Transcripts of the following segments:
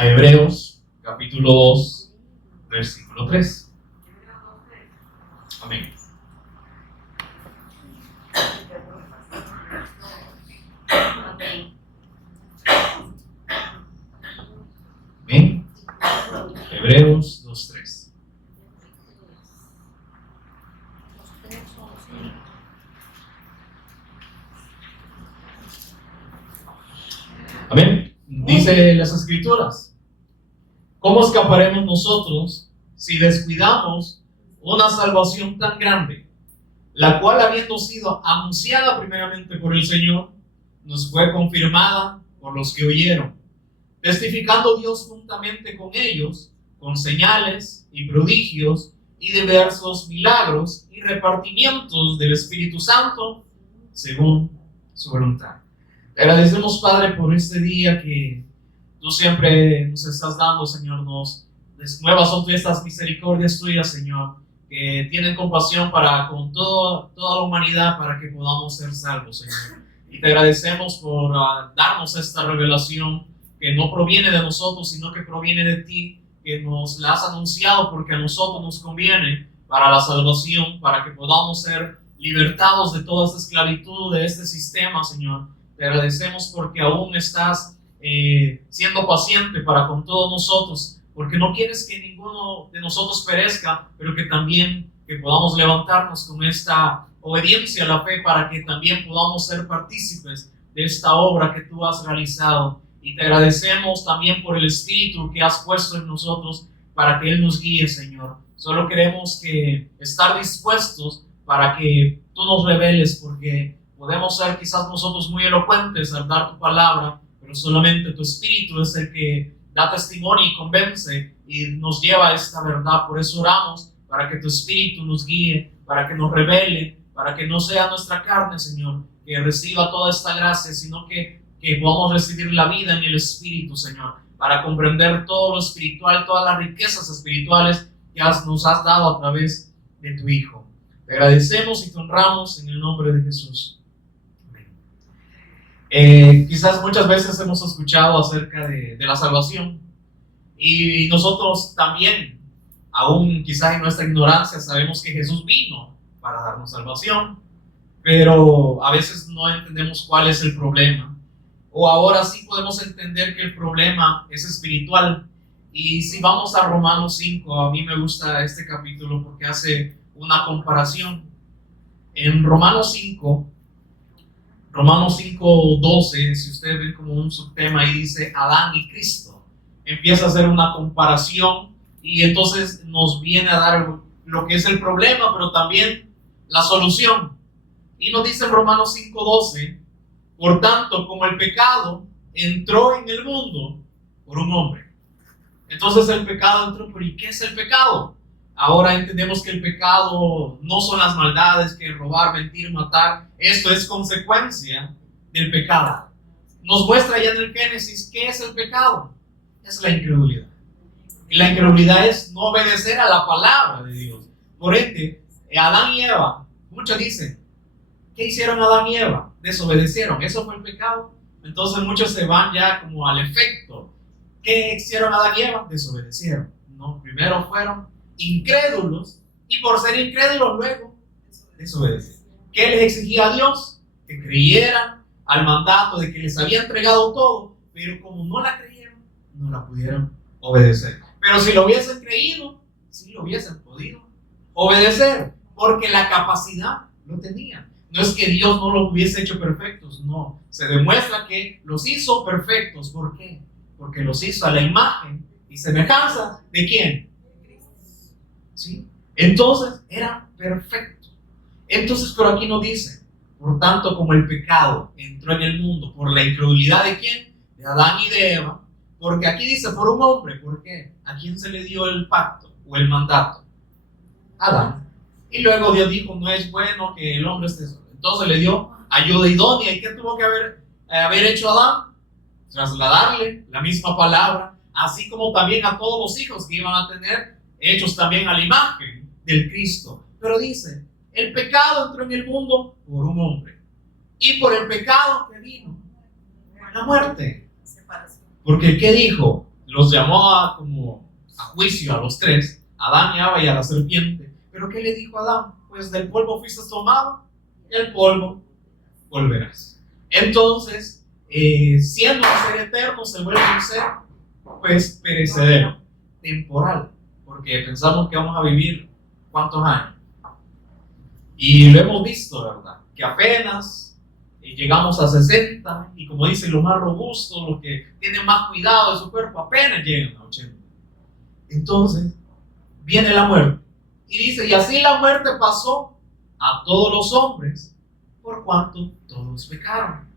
a Hebreos capítulo 2, versículo 3. Amén. Amén. Hebreos 2:3. Amén. Dice las Escrituras: ¿cómo escaparemos nosotros si descuidamos una salvación tan grande, la cual, habiendo sido anunciada primeramente por el Señor, nos fue confirmada por los que oyeron, testificando Dios juntamente con ellos, con señales y prodigios y diversos milagros y repartimientos del Espíritu Santo según su voluntad? Te agradecemos, Padre, por este día que tú siempre nos estás dando, Señor. Nuevas son estas misericordias tuyas, Señor, que tienen compasión para con toda la humanidad, para que podamos ser salvos, Señor. Y te agradecemos por darnos esta revelación que no proviene de nosotros, sino que proviene de ti, que nos la has anunciado porque a nosotros nos conviene para la salvación, para que podamos ser libertados de toda esta esclavitud, de este sistema, Señor. Te agradecemos porque aún estás siendo paciente para con todos nosotros, porque no quieres que ninguno de nosotros perezca, pero que también que podamos levantarnos con esta obediencia a la fe, para que también podamos ser partícipes de esta obra que tú has realizado. Y te agradecemos también por el Espíritu que has puesto en nosotros para que Él nos guíe, Señor. Solo queremos estar dispuestos para que tú nos reveles, porque podemos ser quizás nosotros muy elocuentes al dar tu palabra, pero solamente tu Espíritu es el que da testimonio y convence y nos lleva a esta verdad. Por eso oramos para que tu Espíritu nos guíe, para que nos revele, para que no sea nuestra carne, Señor, que reciba toda esta gracia, sino que podamos recibir la vida en el Espíritu, Señor, para comprender todo lo espiritual, todas las riquezas espirituales que nos has dado a través de tu Hijo. Te agradecemos y te honramos en el nombre de Jesús. Quizás muchas veces hemos escuchado acerca de la salvación, y nosotros también, aún quizás en nuestra ignorancia, sabemos que Jesús vino para darnos salvación, pero a veces no entendemos cuál es el problema, o ahora sí podemos entender que el problema es espiritual. Y si vamos a Romanos 5, a mí me gusta este capítulo porque hace una comparación. En Romanos 5:12, si ustedes ven como un subtema, ahí dice Adán y Cristo. Empieza a hacer una comparación y entonces nos viene a dar lo que es el problema, pero también la solución. Y nos dice en Romanos 5:12: por tanto, como el pecado entró en el mundo por un hombre. Entonces el pecado entró, pero ¿y qué es el pecado? Ahora entendemos que el pecado no son las maldades, que robar, mentir, matar. Esto es consecuencia del pecado. Nos muestra ya en el Génesis qué es el pecado. Es la incredulidad. Y la incredulidad es no obedecer a la palabra de Dios. Por ende, Adán y Eva, muchos dicen, ¿qué hicieron Adán y Eva? Desobedecieron. ¿Eso fue el pecado? Entonces muchos se van ya como al efecto. ¿Qué hicieron Adán y Eva? Desobedecieron. No, primero fueron incrédulos, y por ser incrédulos luego desobedecieron. ¿Qué les exigía a Dios? Que creyeran al mandato de que les había entregado todo, pero como no la creyeron, no la pudieron obedecer. Pero si lo hubiesen creído, sí lo hubiesen podido obedecer, porque la capacidad lo tenían. No es que Dios no los hubiese hecho perfectos, no. Se demuestra que los hizo perfectos. ¿Por qué? Porque los hizo a la imagen y semejanza ¿de quién? ¿Sí? Entonces era perfecto. Entonces, pero aquí nos dice, por tanto, como el pecado entró en el mundo por la incredulidad ¿de quién? De Adán y de Eva. Porque aquí dice por un hombre. ¿Por qué? ¿A quién se le dio el pacto o el mandato? Adán. Y luego Dios dijo, no es bueno que el hombre esté solo. Entonces le dio ayuda idónea. ¿Y qué tuvo que haber hecho Adán? Trasladarle la misma palabra, así como también a todos los hijos que iban a tener, hechos también a la imagen del Cristo. Pero dice, el pecado entró en el mundo por un hombre, y por el pecado que vino la muerte. Porque ¿qué dijo los llamó como a juicio a los tres, a Adán y a Eva y a la serpiente. ¿Pero qué le dijo a Adán? Pues del polvo fuiste tomado, y el polvo volverás. Entonces, siendo un ser eterno, se vuelve un ser, pues, perecedero, temporal, porque pensamos que vamos a vivir ¿cuántos años? Y lo hemos visto, ¿verdad? Que apenas llegamos a 60, y como dicen los más robustos, los que tienen más cuidado de su cuerpo, apenas llegan a 80. Entonces, viene la muerte. Y dice, y así la muerte pasó a todos los hombres, por cuanto todos pecaron.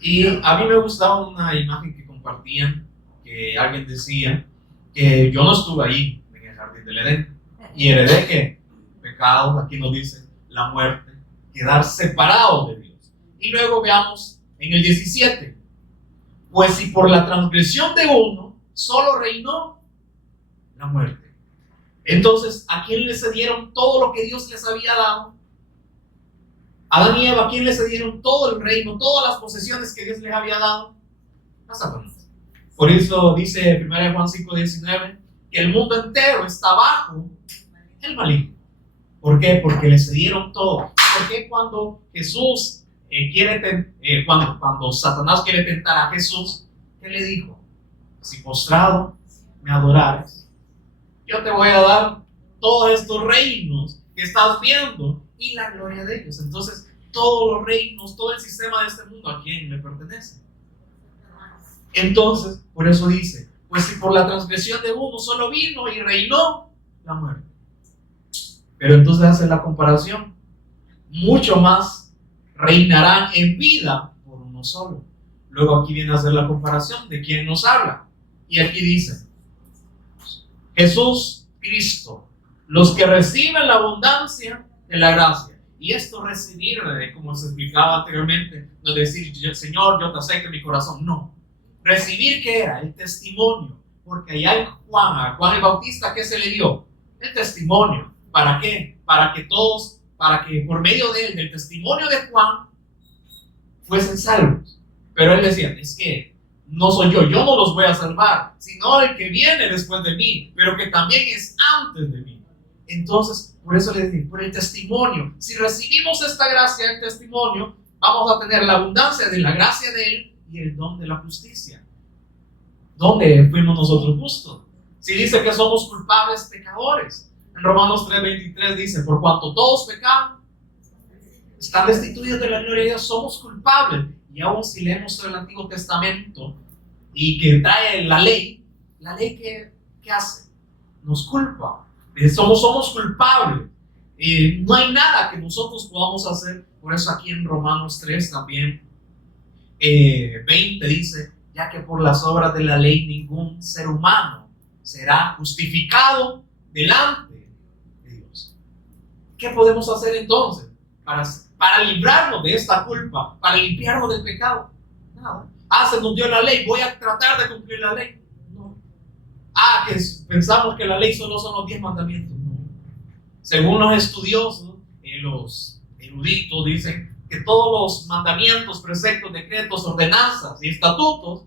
Y a mí me gustaba una imagen que compartían, que alguien decía, que yo no estuve ahí en el jardín del Edén, y heredé que pecado, aquí nos dice, la muerte, quedar separado de Dios. Y luego veamos en el 17, pues si por la transgresión de uno solo reinó la muerte, entonces ¿a quién le cedieron todo lo que Dios les había dado? Adán y Eva, ¿a quién le cedieron todo el reino, todas las posesiones que Dios les había dado? A Satanás. Por eso dice 1 Juan 5:19 que el mundo entero está bajo el maligno. ¿Por qué? Porque le cedieron todo. ¿Por qué cuando Jesús cuando Satanás quiere tentar a Jesús, qué le dijo? Si postrado me adorares, yo te voy a dar todos estos reinos que estás viendo y la gloria de ellos. Entonces, todos los reinos, todo el sistema de este mundo, ¿a quién le pertenece? Entonces, por eso dice, pues si por la transgresión de uno solo vino y reinó la muerte. Pero entonces hace la comparación, mucho más reinarán en vida por uno solo. Luego aquí viene a hacer la comparación de quién nos habla. Y aquí dice, Jesús Cristo, los que reciben la abundancia de la gracia. Y esto recibir, como se explicaba anteriormente, no es decir, Señor, yo te acepto en mi corazón. No. Recibir, ¿qué era? El testimonio. Porque allá en a Juan el Bautista, ¿qué se le dio? El testimonio. ¿Para qué? Para que por medio de él, del testimonio de Juan, fuesen salvos. Pero él decía, es que no soy yo no los voy a salvar, sino el que viene después de mí, pero que también es antes de mí. Entonces, por eso les digo, por el testimonio. Si recibimos esta gracia del testimonio, vamos a tener la abundancia de la gracia de él y el don de la justicia. ¿Dónde fuimos nosotros justos? Si dice que somos culpables pecadores. En Romanos 3:23 dice, por cuanto todos pecaron, están destituidos de la gloria de Dios, somos culpables. Y aún si leemos todo el Antiguo Testamento y que trae la ley ¿qué hace? Nos culpa. Somos culpables. No hay nada que nosotros podamos hacer. Por eso aquí en Romanos 3 también 20 dice, ya que por las obras de la ley ningún ser humano será justificado delante de Dios. ¿Qué podemos hacer entonces para librarnos de esta culpa, para limpiarnos del pecado? Nada. Se nos dio la ley, voy a tratar de cumplir la ley. No. Que pensamos que la ley solo son los 10 mandamientos. No. Según los estudiosos, los eruditos dicen que todos los mandamientos, preceptos, decretos, ordenanzas y estatutos,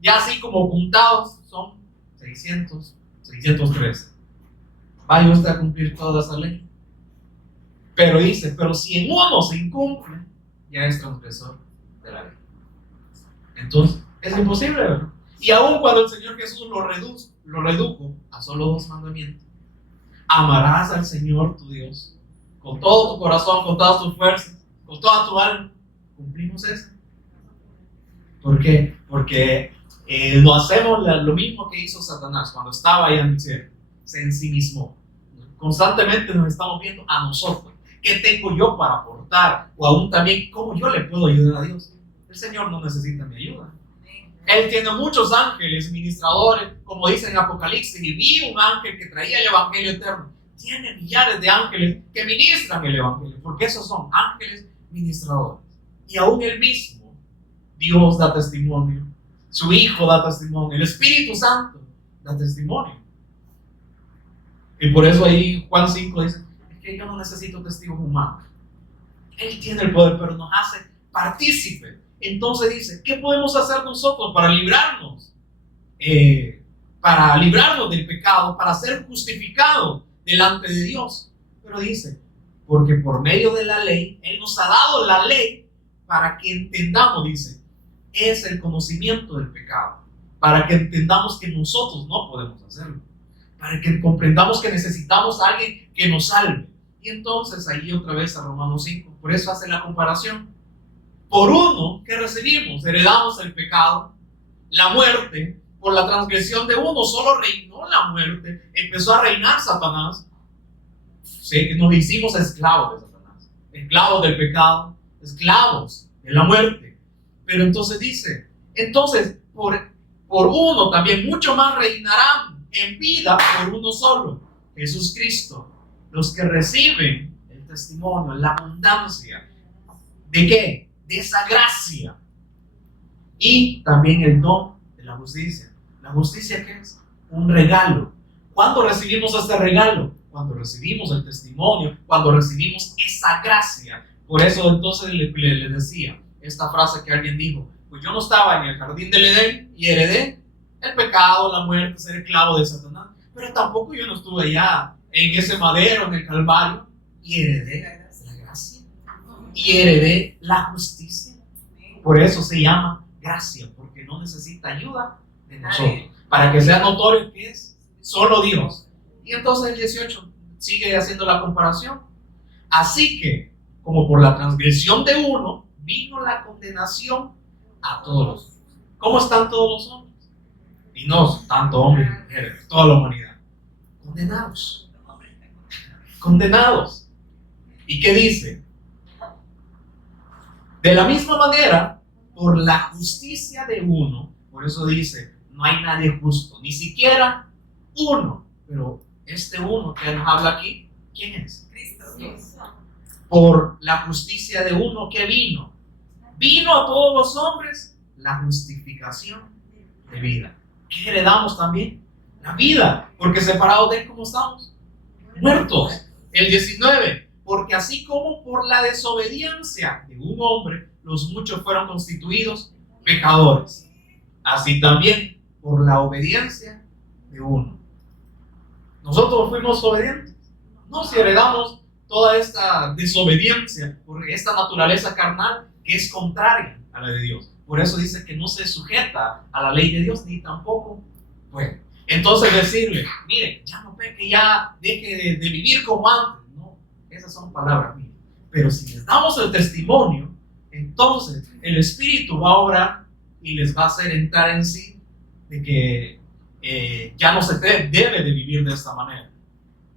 ya así como puntados, son 613. ¿Vaya usted a cumplir toda esa ley? Pero dice, pero si en uno se incumple, ya es transgresor de la ley. Entonces, es imposible, ¿verdad? Y aun cuando el Señor Jesús lo redujo a solo 2 mandamientos. Amarás al Señor tu Dios con todo tu corazón, con todas tus fuerzas, con toda tu alma. ¿Cumplimos eso? ¿Por qué? Porque lo hacemos lo mismo que hizo Satanás cuando estaba allá en el cielo. Se ensimismó. Constantemente nos estamos viendo a nosotros. ¿Qué tengo yo para aportar? O aún también, ¿cómo yo le puedo ayudar a Dios? El Señor no necesita mi ayuda. Él tiene muchos ángeles ministradores, como dice en Apocalipsis, y vi un ángel que traía el evangelio eterno. Tiene millares de ángeles que ministran el evangelio, porque esos son ángeles ministradores. Y aún él mismo, Dios da testimonio, su Hijo da testimonio, el Espíritu Santo da testimonio. Y por eso ahí Juan 5 dice, es que yo no necesito testigos humanos. Él tiene el poder, pero nos hace partícipe. Entonces dice, ¿qué podemos hacer nosotros para librarnos para librarnos del pecado, para ser justificados delante de Dios. Pero dice, porque por medio de la ley, Él nos ha dado la ley para que entendamos, dice, es el conocimiento del pecado, para que entendamos que nosotros no podemos hacerlo, para que comprendamos que necesitamos a alguien que nos salve. Y entonces ahí otra vez a Romanos 5, por eso hace la comparación. Por uno que recibimos, heredamos el pecado, la muerte, por la transgresión de uno, solo reinó la muerte, empezó a reinar Satanás. Sí, nos hicimos esclavos de Satanás, esclavos del pecado, esclavos de la muerte. Pero entonces dice, entonces por uno también mucho más reinarán en vida por uno solo, Jesús Cristo, los que reciben el testimonio, la abundancia. ¿De qué? De esa gracia. Y también el don de la justicia. ¿La justicia qué es? Un regalo. ¿Cuándo recibimos este regalo? Cuando recibimos el testimonio, cuando recibimos esa gracia. Por eso entonces le decía esta frase que alguien dijo, pues yo no estaba en el jardín del Edén y heredé el pecado, la muerte, ser esclavo de Satanás, pero tampoco yo no estuve allá en ese madero, en el Calvario, y heredé la gracia y heredé la justicia. Por eso se llama gracia, porque no necesita ayuda de nosotros, para que sea notorio que es solo Dios. Y entonces el 18 sigue haciendo la comparación. Así que, como por la transgresión de uno, vino la condenación a todos. ¿Cómo están todos los hombres? Y no tanto hombres y mujeres, toda la humanidad. Condenados. Condenados. ¿Y qué dice? De la misma manera, por la justicia de uno, por eso dice, no hay nadie justo, ni siquiera uno. Pero este uno que nos habla aquí, ¿quién es? Cristo. Por la justicia de uno que vino a todos los hombres la justificación de vida. ¿Qué heredamos también? La vida, porque separados de él, ¿cómo estamos? Muertos. El 19, porque así como por la desobediencia de un hombre, los muchos fueron constituidos pecadores, así también por la obediencia de uno. Nosotros fuimos obedientes. No, si heredamos toda esta desobediencia, por esta naturaleza carnal que es contraria a la de Dios. Por eso dice que no se sujeta a la ley de Dios, ni tampoco puede. Entonces decirle, mire, ya no peque, ya deje de vivir como antes. No, esas son palabras mías. Pero si les damos el testimonio, entonces el Espíritu va a obrar y les va a hacer entrar en sí de que ya no se debe de vivir de esta manera.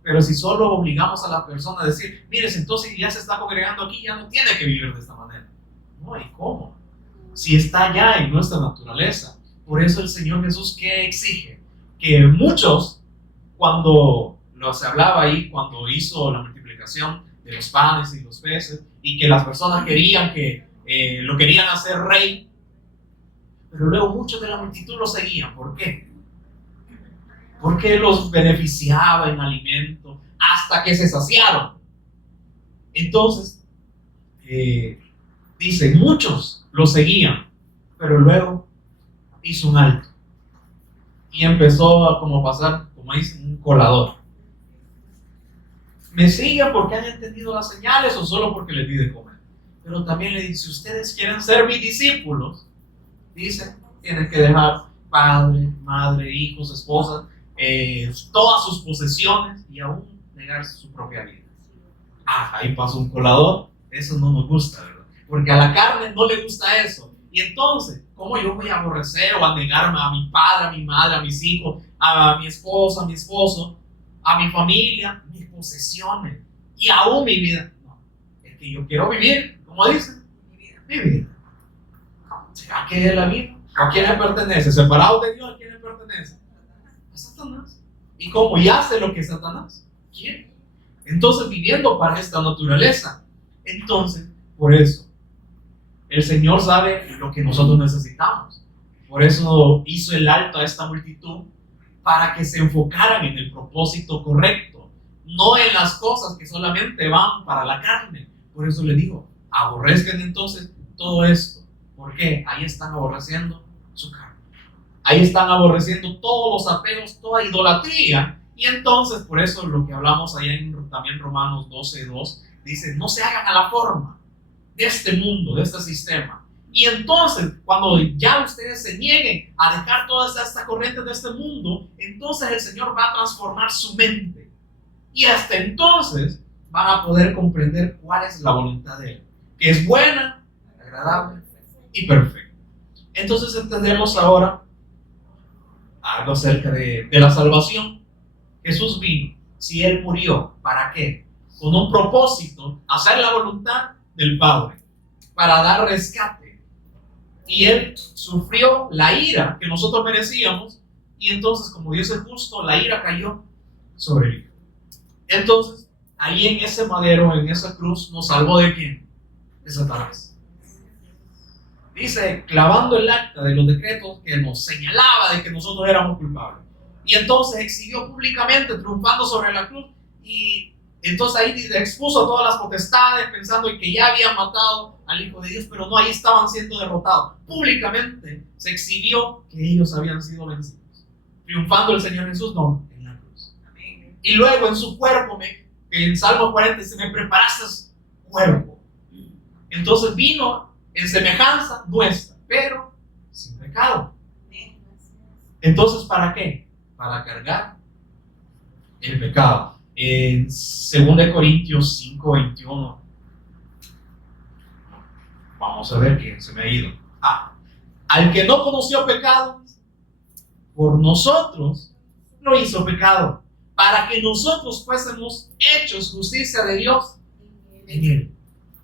Pero si solo obligamos a la persona a decir, mire, entonces ya se está congregando aquí, ya no tiene que vivir de esta manera. No hay cómo. Si está ya en nuestra naturaleza. Por eso el Señor Jesús, ¿qué exige? Que muchos, cuando se hablaba ahí, cuando hizo la multiplicación de los panes y los peces, y que las personas querían lo querían hacer rey, pero luego muchos de la multitud lo seguían. ¿Por qué? Porque los beneficiaba en alimento hasta que se saciaron. Entonces, dice, muchos lo seguían, pero luego hizo un alto y empezó a como pasar, como dicen, un colador. ¿Me siguen porque han entendido las señales o solo porque les di de comer? Pero también le dice, si ustedes quieren ser mis discípulos, dice, tienen que dejar padre, madre, hijos, esposas, todas sus posesiones y aún negar su propia vida. Ahí pasó un colador. Eso no nos gusta, ¿verdad? Porque a la carne no le gusta eso. Y entonces, ¿cómo yo voy a aborrecer o a negarme a mi padre, a mi madre, a mis hijos, a mi esposa, a mi esposo, a mi familia, mis posesiones y aún mi vida? No, es que yo quiero vivir, como dicen, mi vida. ¿A qué es la vida? ¿A quién le pertenece? ¿Separado de Dios? ¿A quién le pertenece? A Satanás. ¿Y cómo? ¿Y hace lo que Satanás quiere? Entonces, viviendo para esta naturaleza. Entonces, por eso, el Señor sabe lo que nosotros necesitamos. Por eso hizo el alto a esta multitud, para que se enfocaran en el propósito correcto, no en las cosas que solamente van para la carne. Por eso le digo, aborrezcan entonces todo esto. ¿Por qué? Ahí están aborreciendo su carne. Ahí están aborreciendo todos los apegos, toda idolatría. Y entonces, por eso lo que hablamos allá en también Romanos 12:2, dice, no se hagan a la forma de este mundo, de este sistema. Y entonces, cuando ya ustedes se nieguen a dejar todas estas corrientes de este mundo, entonces el Señor va a transformar su mente. Y hasta entonces van a poder comprender cuál es la voluntad de Él, que es buena, agradable y perfecta. Entonces entendemos ahora algo acerca de la salvación. Jesús vino, si Él murió, ¿para qué? Con un propósito, hacer la voluntad del Padre, para dar rescate. Y Él sufrió la ira que nosotros merecíamos, y entonces, como Dios es justo, la ira cayó sobre Él. Entonces, ahí en ese madero, en esa cruz, ¿nos salvó de quién? De Satanás. Dice, clavando el acta de los decretos que nos señalaba de que nosotros éramos culpables. Y entonces exhibió públicamente, triunfando sobre la cruz, y entonces ahí expuso todas las potestades, pensando en que ya habían matado al Hijo de Dios, pero no, ahí estaban siendo derrotados. Públicamente se exhibió que ellos habían sido vencidos, triunfando el Señor Jesús, no, en la cruz. Y luego en su cuerpo, en Salmo 40 dice, me preparaste cuerpo. Entonces vino en semejanza nuestra, pero sin pecado. Entonces, ¿para qué? Para cargar el pecado. En 2 Corintios 5:21, vamos a ver que se me ha ido. Al que no conoció pecado, por nosotros lo hizo pecado, para que nosotros fuésemos hechos justicia de Dios en Él.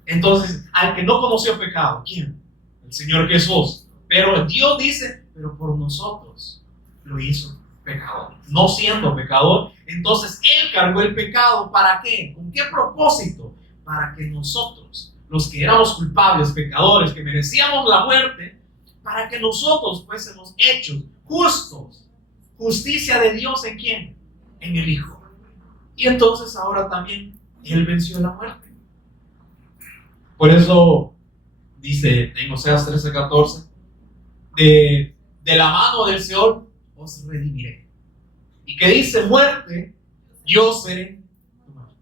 Entonces, al que no conoció pecado, ¿quién? El Señor Jesús. Pero Dios dice, pero por nosotros lo hizo pecador, no siendo pecador. Entonces Él cargó el pecado. ¿Para qué? ¿Con qué propósito? Para que nosotros, los que éramos culpables, pecadores, que merecíamos la muerte, para que nosotros fuésemos hechos justos, justicia de Dios. ¿En quién? En el Hijo. Y entonces ahora también Él venció la muerte. Por eso dice en Oseas 13:14, de la mano del Señor os redimiré. Y que dice, muerte, yo seré tu madre.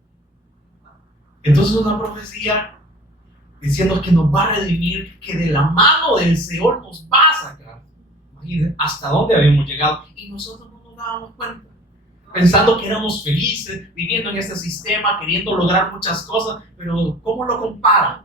Entonces una profecía diciendo que nos va a redimir, que de la mano del Señor nos va a sacar. Imagínense hasta dónde habíamos llegado y nosotros no nos dábamos cuenta, pensando que éramos felices, viviendo en este sistema, queriendo lograr muchas cosas, pero ¿cómo lo comparan?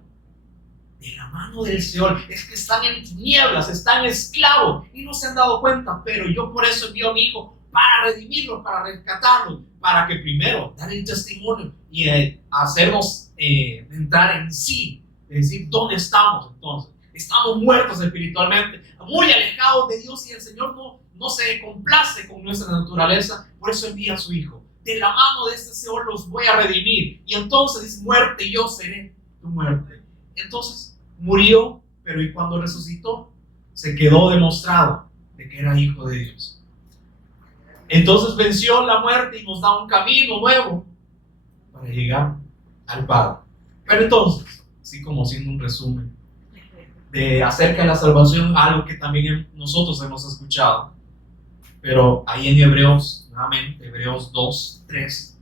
De la mano del Señor. Es que están en tinieblas, están esclavos y no se han dado cuenta, pero yo por eso envío a mi Hijo para redimirlos, para rescatarlos, para que primero dar el testimonio y hacernos entrar en sí, es decir, ¿dónde estamos entonces? Estamos muertos espiritualmente, muy alejados de Dios, y el Señor no se complace con nuestra naturaleza, por eso envía a su Hijo. De la mano de este Señor los voy a redimir. Y entonces dice, muerte, yo seré tu muerte. Entonces murió, pero y cuando resucitó, se quedó demostrado de que era Hijo de Dios. Entonces venció la muerte y nos da un camino nuevo para llegar al Padre. Pero entonces, así como haciendo un resumen de acerca de la salvación, algo que también nosotros hemos escuchado, pero ahí en Hebreos, nuevamente, Hebreos 2:3,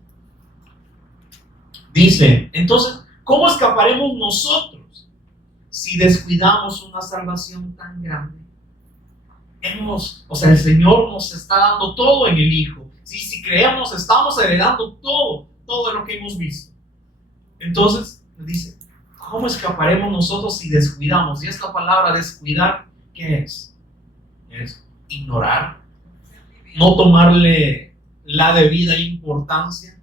dice, entonces, ¿cómo escaparemos nosotros si descuidamos una salvación tan grande? El Señor nos está dando todo en el Hijo. Si creemos, estamos heredando todo lo que hemos visto. Entonces, dice, ¿cómo escaparemos nosotros si descuidamos? Y esta palabra descuidar, ¿qué es? Es ignorar, no tomarle la debida importancia,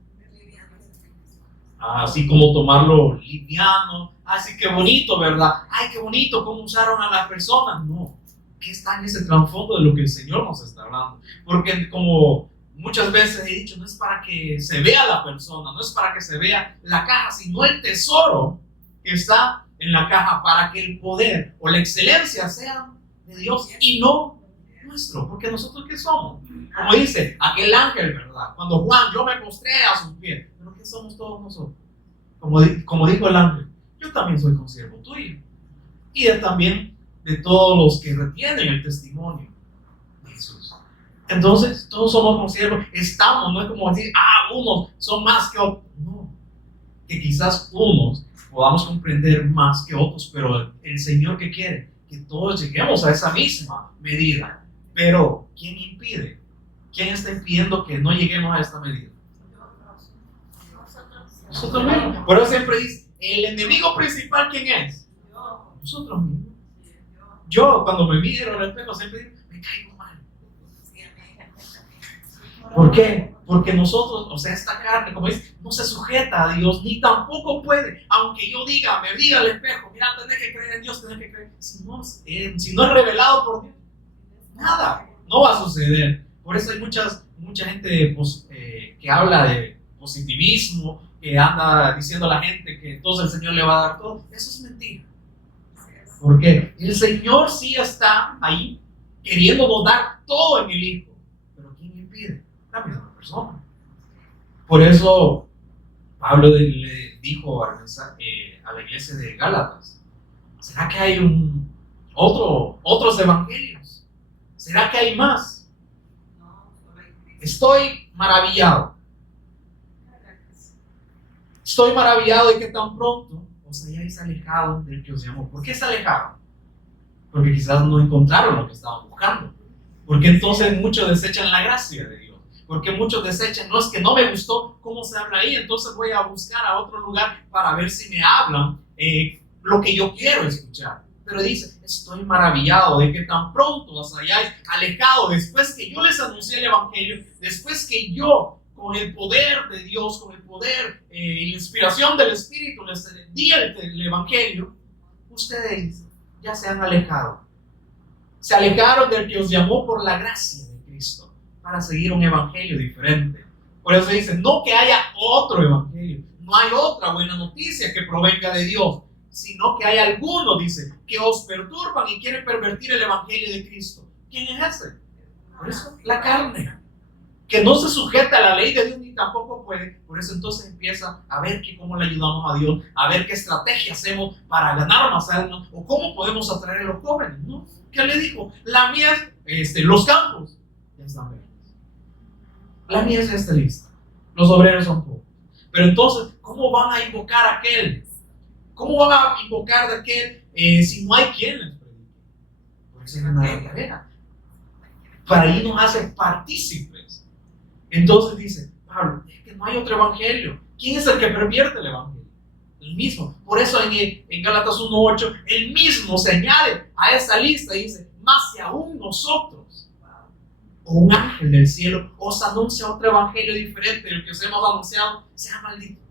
así como tomarlo liviano. Así que bonito, ¿verdad? Ay, qué bonito cómo usaron a las personas. No, ¿qué está en ese trasfondo de lo que el Señor nos está hablando? Porque como muchas veces he dicho, no es para que se vea la persona, no es para que se vea la caja, sino el tesoro que está en la caja, para que el poder o la excelencia sea de Dios y no nuestro. Porque nosotros, ¿qué somos? Como dice aquel ángel, ¿verdad? Cuando Juan, yo me postré a sus pies. ¿Pero qué somos todos nosotros? Como dijo el ángel, yo también soy consiervo tuyo. Y también de todos los que retienen el testimonio de Entonces, todos somos como siervos, estamos, no es como decir, unos son más que otros. No, que quizás unos podamos comprender más que otros, pero el Señor que quiere que todos lleguemos a esa misma medida. Pero, ¿quién impide? ¿Quién está impidiendo que no lleguemos a esta medida? Nosotros mismos. Por eso siempre dice, ¿el enemigo principal quién es? Nosotros mismos. Yo, cuando me miro al espejo, siempre digo, me caigo mal. ¿Por qué? Porque nosotros, o sea, esta carne, como dice, no se sujeta a Dios, ni tampoco puede, aunque yo me diga al espejo, mira, tenés que creer en Dios, tenés que creer. Si no es revelado por Dios, nada, no va a suceder. Por eso hay mucha gente que habla de positivismo, que anda diciendo a la gente que entonces el Señor le va a dar todo. Eso es mentira. Porque el Señor sí está ahí queriéndonos dar todo en el Hijo. Pero ¿quién impide? La misma persona. Por eso Pablo le dijo a la iglesia de Gálatas, ¿será que hay otros evangelios? ¿Será que hay más? Estoy maravillado. Estoy maravillado de que tan pronto os hayáis alejado del que os llamó. ¿Por qué se alejaron? Porque quizás no encontraron lo que estaban buscando. Porque entonces muchos desechan la gracia de Dios. Porque muchos desechan, no, es que no me gustó cómo se habla ahí, entonces voy a buscar a otro lugar para ver si me hablan lo que yo quiero escuchar. Pero dice, estoy maravillado de que tan pronto os hayáis alejado después que yo les anuncié el evangelio, después que yo, con el poder de Dios, con el poder y la inspiración del Espíritu, les di el evangelio, ustedes ya se han alejado. Se alejaron del que os llamó por la gracia de Cristo para seguir un evangelio diferente. Por eso dice, no que haya otro evangelio, no hay otra buena noticia que provenga de Dios, sino que hay algunos, dice, que os perturban y quieren pervertir el evangelio de Cristo. ¿Quién es ese? Por eso, la carne, que no se sujeta a la ley de Dios ni tampoco puede. Por eso entonces empieza a ver cómo le ayudamos a Dios, a ver qué estrategia hacemos para ganar más almas, o cómo podemos atraer a los jóvenes, ¿no? ¿Qué le dijo? La mies, los campos ya están verdes. La mies ya está lista. Los obreros son pocos. Pero entonces, ¿cómo van a invocar a aquel? ¿Cómo van a invocar de aquel si no hay quien les predique? Por eso es una carrera. Para ahí nos hace partícipes. Entonces dice, Pablo, es que no hay otro evangelio. ¿Quién es el que pervierte el evangelio? El mismo. Por eso en Gálatas 1:8, el mismo se añade a esa lista y dice, más si aún nosotros, o un ángel del cielo, os anuncia otro evangelio diferente del que os hemos anunciado, sea maldito.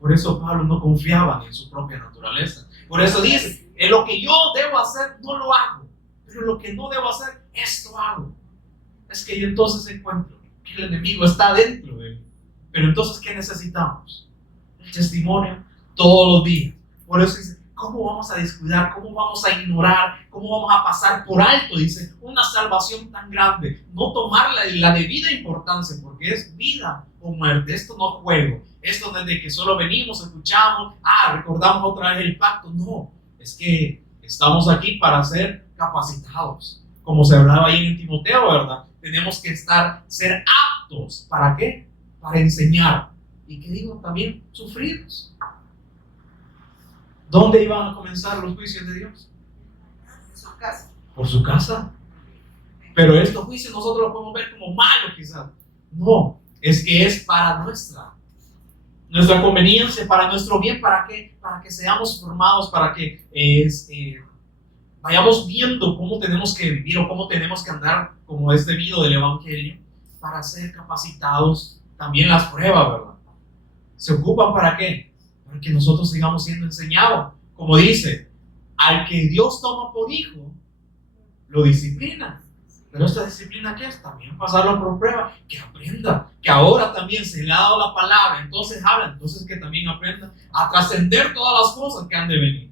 Por eso Pablo no confiaba en su propia naturaleza. Por eso dice, en lo que yo debo hacer, no lo hago. Pero lo que no debo hacer, esto hago. Es que yo entonces encuentro que el enemigo está dentro de mí. Pero entonces, ¿qué necesitamos? El testimonio todos los días. Por eso dice, ¿cómo vamos a descuidar? ¿Cómo vamos a ignorar? ¿Cómo vamos a pasar por alto? Dice, una salvación tan grande. No tomarla la debida importancia, porque es vida o muerte. Esto no es juego. Esto no es de que solo venimos, escuchamos, recordamos otra vez el pacto. No, es que estamos aquí para ser capacitados. Como se hablaba ahí en Timoteo, ¿verdad? Tenemos que ser aptos. ¿Para qué? Para enseñar. Y que digo también, sufridos. ¿Dónde iban a comenzar los juicios de Dios? En su casa. Por su casa. Pero estos juicios nosotros los podemos ver como malos quizás. No, es que es para nuestra conveniencia, para nuestro bien. ¿Para qué? Para que seamos formados, para que vayamos viendo cómo tenemos que vivir o cómo tenemos que andar como es debido del evangelio, para ser capacitados. También las pruebas, ¿verdad? ¿Se ocupan para qué? Para que nosotros sigamos siendo enseñados. Como dice, al que Dios toma por hijo, lo disciplina. Pero esta disciplina, ¿qué es? También pasarlo por prueba, que aprenda, que ahora también se le ha dado la palabra, entonces habla, entonces que también aprenda a trascender todas las cosas que han de venir.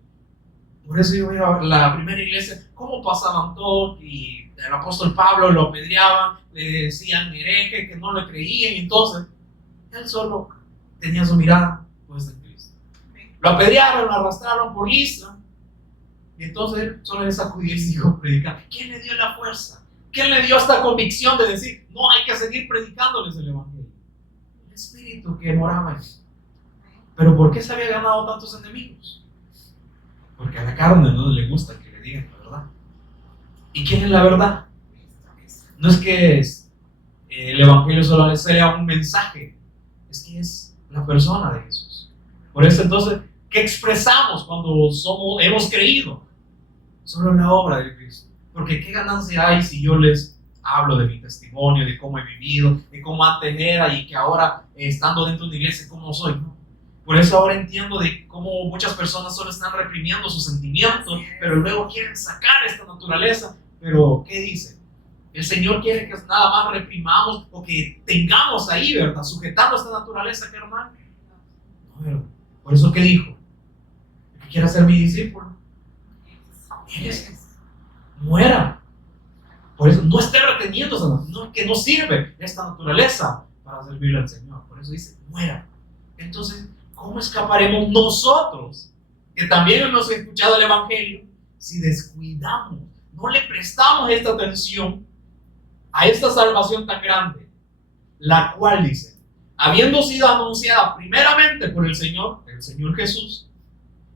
Por eso yo veo a la primera iglesia, cómo pasaban todo, y el apóstol Pablo lo apedreaban, le decían hereje, que no le creían, entonces él solo tenía su mirada puesta en Cristo. Lo apedrearon, lo arrastraron por Listra, y entonces él solo le sacudió y siguió predicando. ¿Quién le dio la fuerza ¿Quién le dio esta convicción de decir, no, hay que seguir predicándoles el evangelio? El Espíritu que moraba en él. Pero ¿por qué se había ganado tantos enemigos? Porque a la carne no le gusta que le digan la verdad. ¿Y quién es la verdad? No es que el evangelio solo sea un mensaje, es que es la persona de Jesús. Por eso entonces, ¿qué expresamos cuando hemos creído? Solo la obra de Cristo. Porque ¿qué ganancia hay si yo les hablo de mi testimonio, de cómo he vivido, de cómo antes era y que ahora, estando dentro de una iglesia, cómo soy? ¿No? Por eso ahora entiendo de cómo muchas personas solo están reprimiendo sus sentimientos, pero luego quieren sacar esta naturaleza. Pero, ¿qué dice? El Señor quiere que nada más reprimamos o que tengamos ahí, ¿verdad? Sujetando esta naturaleza, ¿qué, hermano? No, ¿verdad? Por eso, ¿qué dijo? El que quiera ser mi discípulo, muera. Por eso no esté reteniendo que no sirve esta naturaleza para servirle al Señor. Por eso dice, muera. Entonces, ¿cómo escaparemos nosotros, que también hemos escuchado el evangelio, si descuidamos, no le prestamos esta atención a esta salvación tan grande, la cual dice, habiendo sido anunciada primeramente por el Señor Jesús,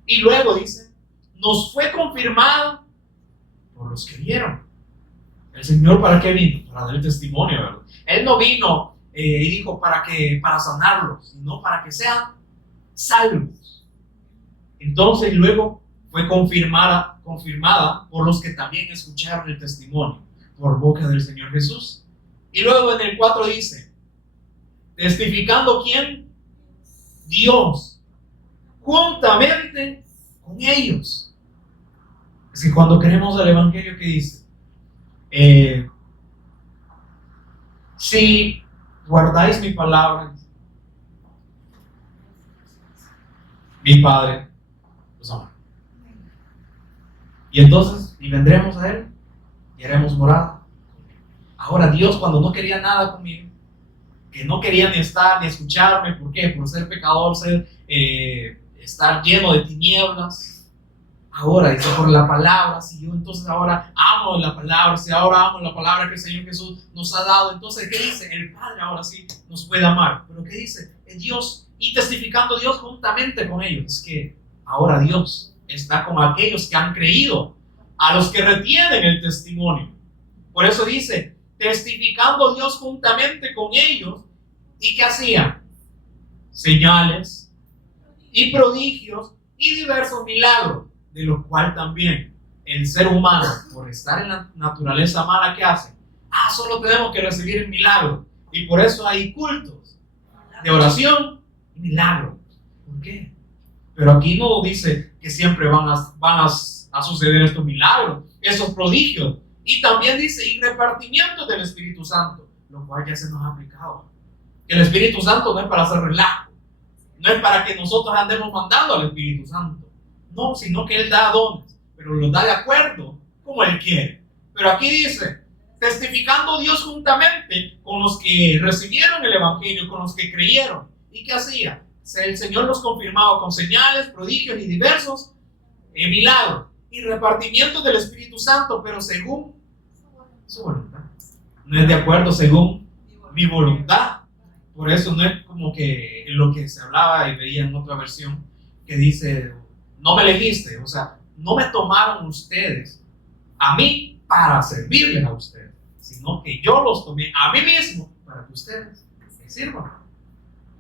y luego dice, nos fue confirmada por los que vieron. El Señor, ¿para qué vino? Para dar el testimonio, ¿verdad? Él no vino y dijo para sanarlos, sino para que sean salvos. Entonces luego fue confirmada por los que también escucharon el testimonio por boca del Señor Jesús. Y luego en el 4 dice, testificando ¿quién? Dios, juntamente con ellos. Es que cuando creemos el evangelio, ¿qué dice? Si guardáis mi palabra, mi Padre los amará. Y entonces, y vendremos a Él y haremos morada. Ahora Dios, cuando no quería nada conmigo, que no quería ni estar ni escucharme, ¿por qué? Por ser pecador, estar lleno de tinieblas. Ahora dice por la palabra, si yo entonces ahora amo la palabra, si ahora amo la palabra que el Señor Jesús nos ha dado, entonces ¿qué dice? El Padre ahora sí nos puede amar. Pero ¿qué dice? Dios, y testificando Dios juntamente con ellos. Es que ahora Dios está con aquellos que han creído, a los que retienen el testimonio. Por eso dice, testificando Dios juntamente con ellos. ¿Y qué hacían? Señales y prodigios y diversos milagros, de lo cual también el ser humano, por estar en la naturaleza mala, ¿qué hace? Solo tenemos que recibir el milagro. Y por eso hay cultos de oración y milagros. ¿Por qué? Pero aquí no dice que siempre van a suceder estos milagros, esos prodigios. Y también dice, y repartimiento del Espíritu Santo, lo cual ya se nos ha aplicado. Que el Espíritu Santo no es para hacer relajo, no es para que nosotros andemos mandando al Espíritu Santo. No, sino que Él da dones, pero los da de acuerdo como Él quiere. Pero aquí dice, testificando Dios juntamente con los que recibieron el evangelio, con los que creyeron. ¿Y qué hacía? El Señor los confirmaba con señales, prodigios y diversos milagros y repartimientos del Espíritu Santo, pero según su voluntad. No es de acuerdo según mi voluntad. Por eso no es como que lo que se hablaba y veía en otra versión que dice, no me elegiste, o sea, no me tomaron ustedes a mí para servirles a ustedes, sino que yo los tomé a mí mismo para que ustedes me sirvan.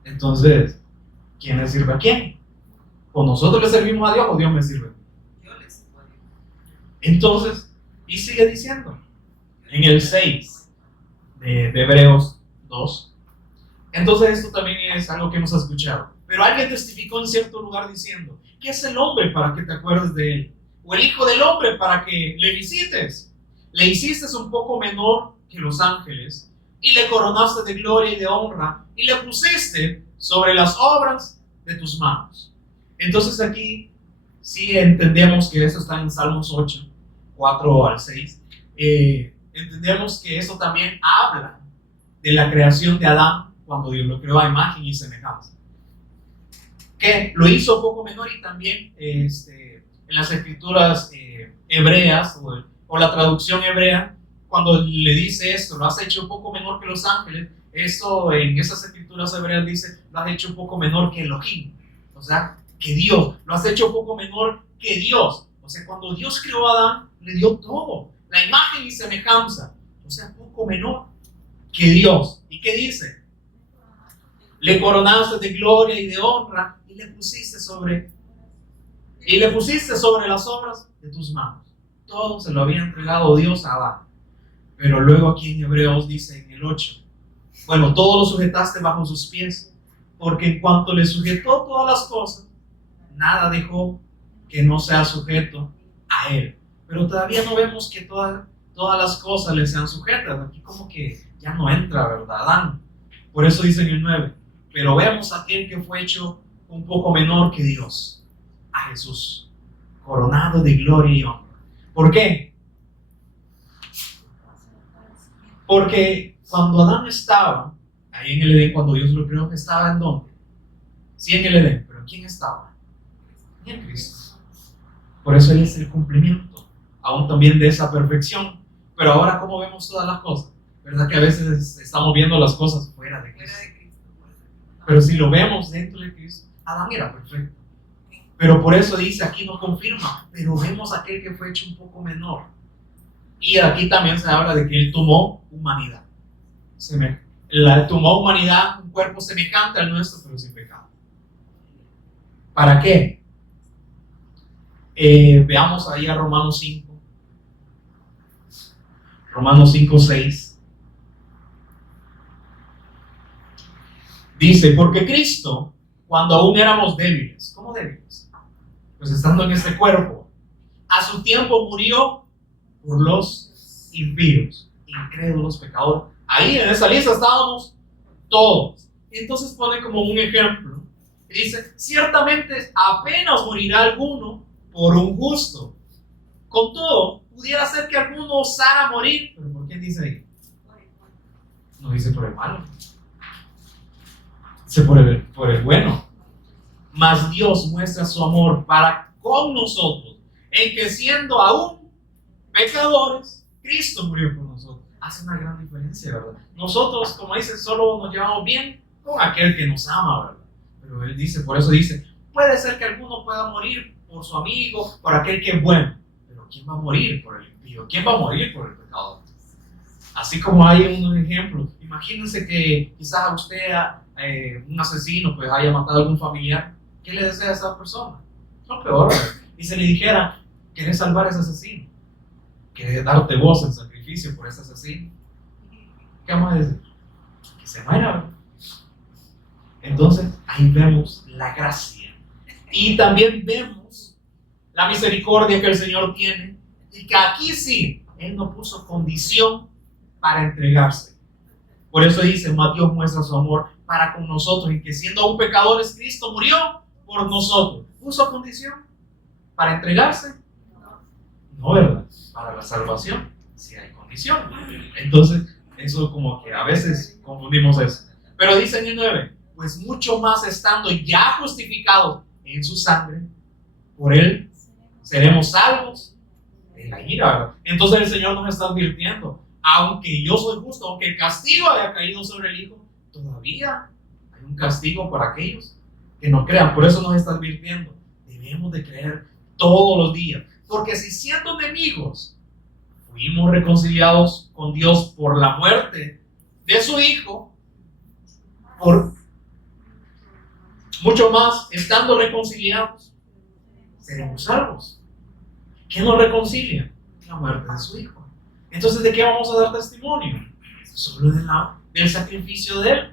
Entonces, ¿quién le sirve a quién? ¿O nosotros le servimos a Dios o Dios me sirve? Yo les sirvo a Dios. Entonces, y sigue diciendo, en el 6 de Hebreos 2, entonces esto también es algo que hemos escuchado. Pero alguien testificó en cierto lugar diciendo, ¿qué es el hombre para que te acuerdes de él? ¿O el hijo del hombre para que le visites? Le hiciste un poco menor que los ángeles, y le coronaste de gloria y de honra, y le pusiste sobre las obras de tus manos. Entonces aquí sí entendemos que eso está en Salmos 8, 4 al 6. Entendemos que eso también habla de la creación de Adán, cuando Dios lo creó a imagen y semejanza. Que lo hizo un poco menor, y también en las escrituras hebreas o la traducción hebrea, cuando le dice esto, lo has hecho un poco menor que los ángeles, esto en esas escrituras hebreas dice, lo has hecho un poco menor que Elohim, o sea, que Dios, lo has hecho un poco menor que Dios. O sea, cuando Dios creó a Adán, le dio todo, la imagen y semejanza, o sea, poco menor que Dios. ¿Y qué dice? Le coronaste de gloria y de honra y le pusiste sobre las obras de tus manos. Todo se lo había entregado Dios a Adán. Pero luego aquí en Hebreos dice en el 8, bueno, todo lo sujetaste bajo sus pies, porque en cuanto le sujetó todas las cosas, nada dejó que no sea sujeto a él. Pero todavía no vemos que todas las cosas le sean sujetas. Aquí como que ya no entra, ¿verdad, Adán? Por eso dice en el 9, pero vemos a aquel que fue hecho un poco menor que Dios, a Jesús, coronado de gloria y honra. ¿Por qué? Porque cuando Adán estaba ahí en el Edén, cuando Dios lo creó, ¿estaba en dónde? Sí, en el Edén, pero ¿quién estaba? En Cristo. Por eso Él es el cumplimiento, aún también de esa perfección. Pero ahora, ¿cómo vemos todas las cosas? ¿Verdad que a veces estamos viendo las cosas fuera de Cristo? Pero si lo vemos dentro de Cristo, Adán era perfecto. Pero por eso dice, aquí nos confirma, pero vemos a aquel que fue hecho un poco menor. Y aquí también se habla de que Él tomó humanidad. Tomó humanidad, un cuerpo semejante al nuestro, pero sin pecado. ¿Para qué? Veamos ahí a Romanos 5. Romanos 5, 6. Dice, porque Cristo, cuando aún éramos débiles, ¿cómo débiles? Pues estando en este cuerpo, a su tiempo murió por los impíos, incrédulos, pecadores. Ahí en esa lista estábamos todos. Entonces pone como un ejemplo. Y dice, ciertamente apenas morirá alguno por un justo. Con todo, pudiera ser que alguno osara morir. ¿Pero por qué dice ahí? No dice por el malo. Dice por el bueno. Mas Dios muestra su amor para con nosotros, en que siendo aún pecadores, Cristo murió por nosotros. Hace una gran diferencia, ¿verdad? Nosotros, como dice, solo nos llevamos bien con aquel que nos ama, ¿verdad? Pero Él dice, por eso dice, puede ser que alguno pueda morir por su amigo, por aquel que es bueno. Pero ¿quién va a morir por el impío? ¿Quién va a morir por el pecador? Así como hay unos ejemplos. Imagínense que quizás a usted, un asesino, pues haya matado a algún familiar. ¿Qué le desea a esa persona? Lo peor, ¿verdad? Y se le dijera, ¿querés salvar a ese asesino? ¿Querés darte voz en sacrificio por ese asesino? ¿Qué vamos a decir? Que se muera, ¿verdad? Entonces, ahí vemos la gracia. Y también vemos la misericordia que el Señor tiene. Y que aquí sí, Él no puso condición para entregarse. Por eso dice, mas Dios muestra su amor para con nosotros, y que siendo aún pecadores, Cristo murió por nosotros. ¿Puso condición para entregarse? No, ¿verdad? Para la salvación sí hay condición. Entonces, eso como que a veces confundimos eso. Pero dice en el 9, pues mucho más estando ya justificados en su sangre, por Él seremos salvos de la ira, ¿verdad? Entonces el Señor nos está advirtiendo, aunque yo soy justo, aunque el castigo haya caído sobre el Hijo, todavía hay un castigo para aquellos que no crean. Por eso nos está advirtiendo, debemos de creer todos los días, porque si siendo enemigos fuimos reconciliados con Dios por la muerte de su Hijo, por mucho más estando reconciliados seremos salvos. ¿Qué nos reconcilia? La muerte de su Hijo. Entonces, ¿de qué vamos a dar testimonio? Solo del sacrificio de Él.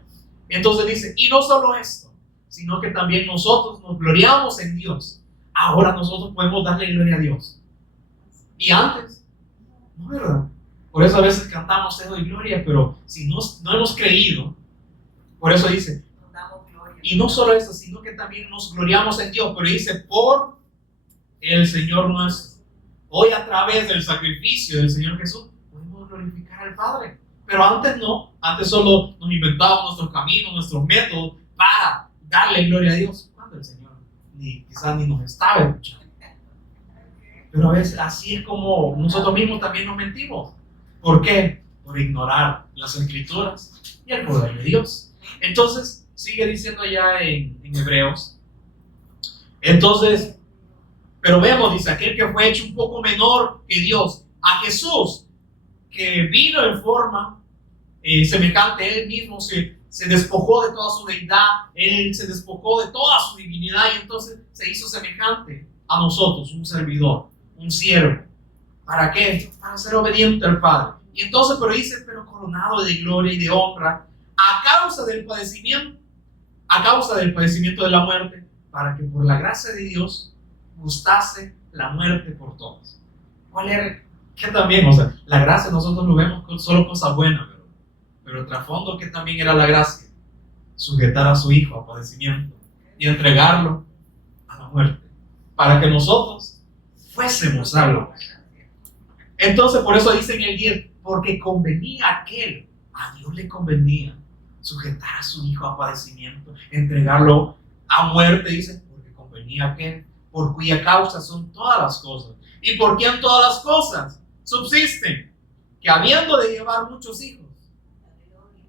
Entonces dice, y no solo esto, sino que también nosotros nos gloriamos en Dios. Ahora nosotros podemos darle gloria a Dios. Y antes, no, ¿verdad? Por eso a veces cantamos te doy gloria, pero si no hemos creído, por eso dice, y no solo esto, sino que también nos gloriamos en Dios, pero dice, por el Señor nuestro. Hoy a través del sacrificio del Señor Jesús podemos glorificar al Padre. Pero antes no, antes solo nos inventábamos nuestros caminos, nuestros métodos para darle gloria a Dios. Cuando el Señor quizás ni nos estaba escuchando. Pero a veces así es como nosotros mismos también nos mentimos. ¿Por qué? Por ignorar las Escrituras y el poder de Dios. Entonces, sigue diciendo allá en Hebreos. Entonces, pero vemos, dice, aquel que fue hecho un poco menor que Dios, a Jesús, que vino en forma semejante, él mismo se despojó de toda su deidad, él se despojó de toda su divinidad y entonces se hizo semejante a nosotros, un servidor, un siervo. ¿Para qué? Para ser obediente al Padre. Y entonces, pero dice, pero coronado de gloria y de honra a causa del padecimiento de la muerte, para que por la gracia de Dios gustase la muerte por todos. ¿Cuál era? Que también, o sea, la gracia nosotros lo vemos con solo cosas buenas, pero el trasfondo que también era la gracia, sujetar a su hijo a padecimiento y entregarlo a la muerte, para que nosotros fuésemos salvos. Entonces, por eso dice en el 10, porque convenía a Dios le convenía sujetar a su hijo a padecimiento, entregarlo a muerte, dice, porque convenía a aquel, por cuya causa son todas las cosas. ¿Y por quién todas las cosas subsisten? Que habiendo de llevar muchos hijos.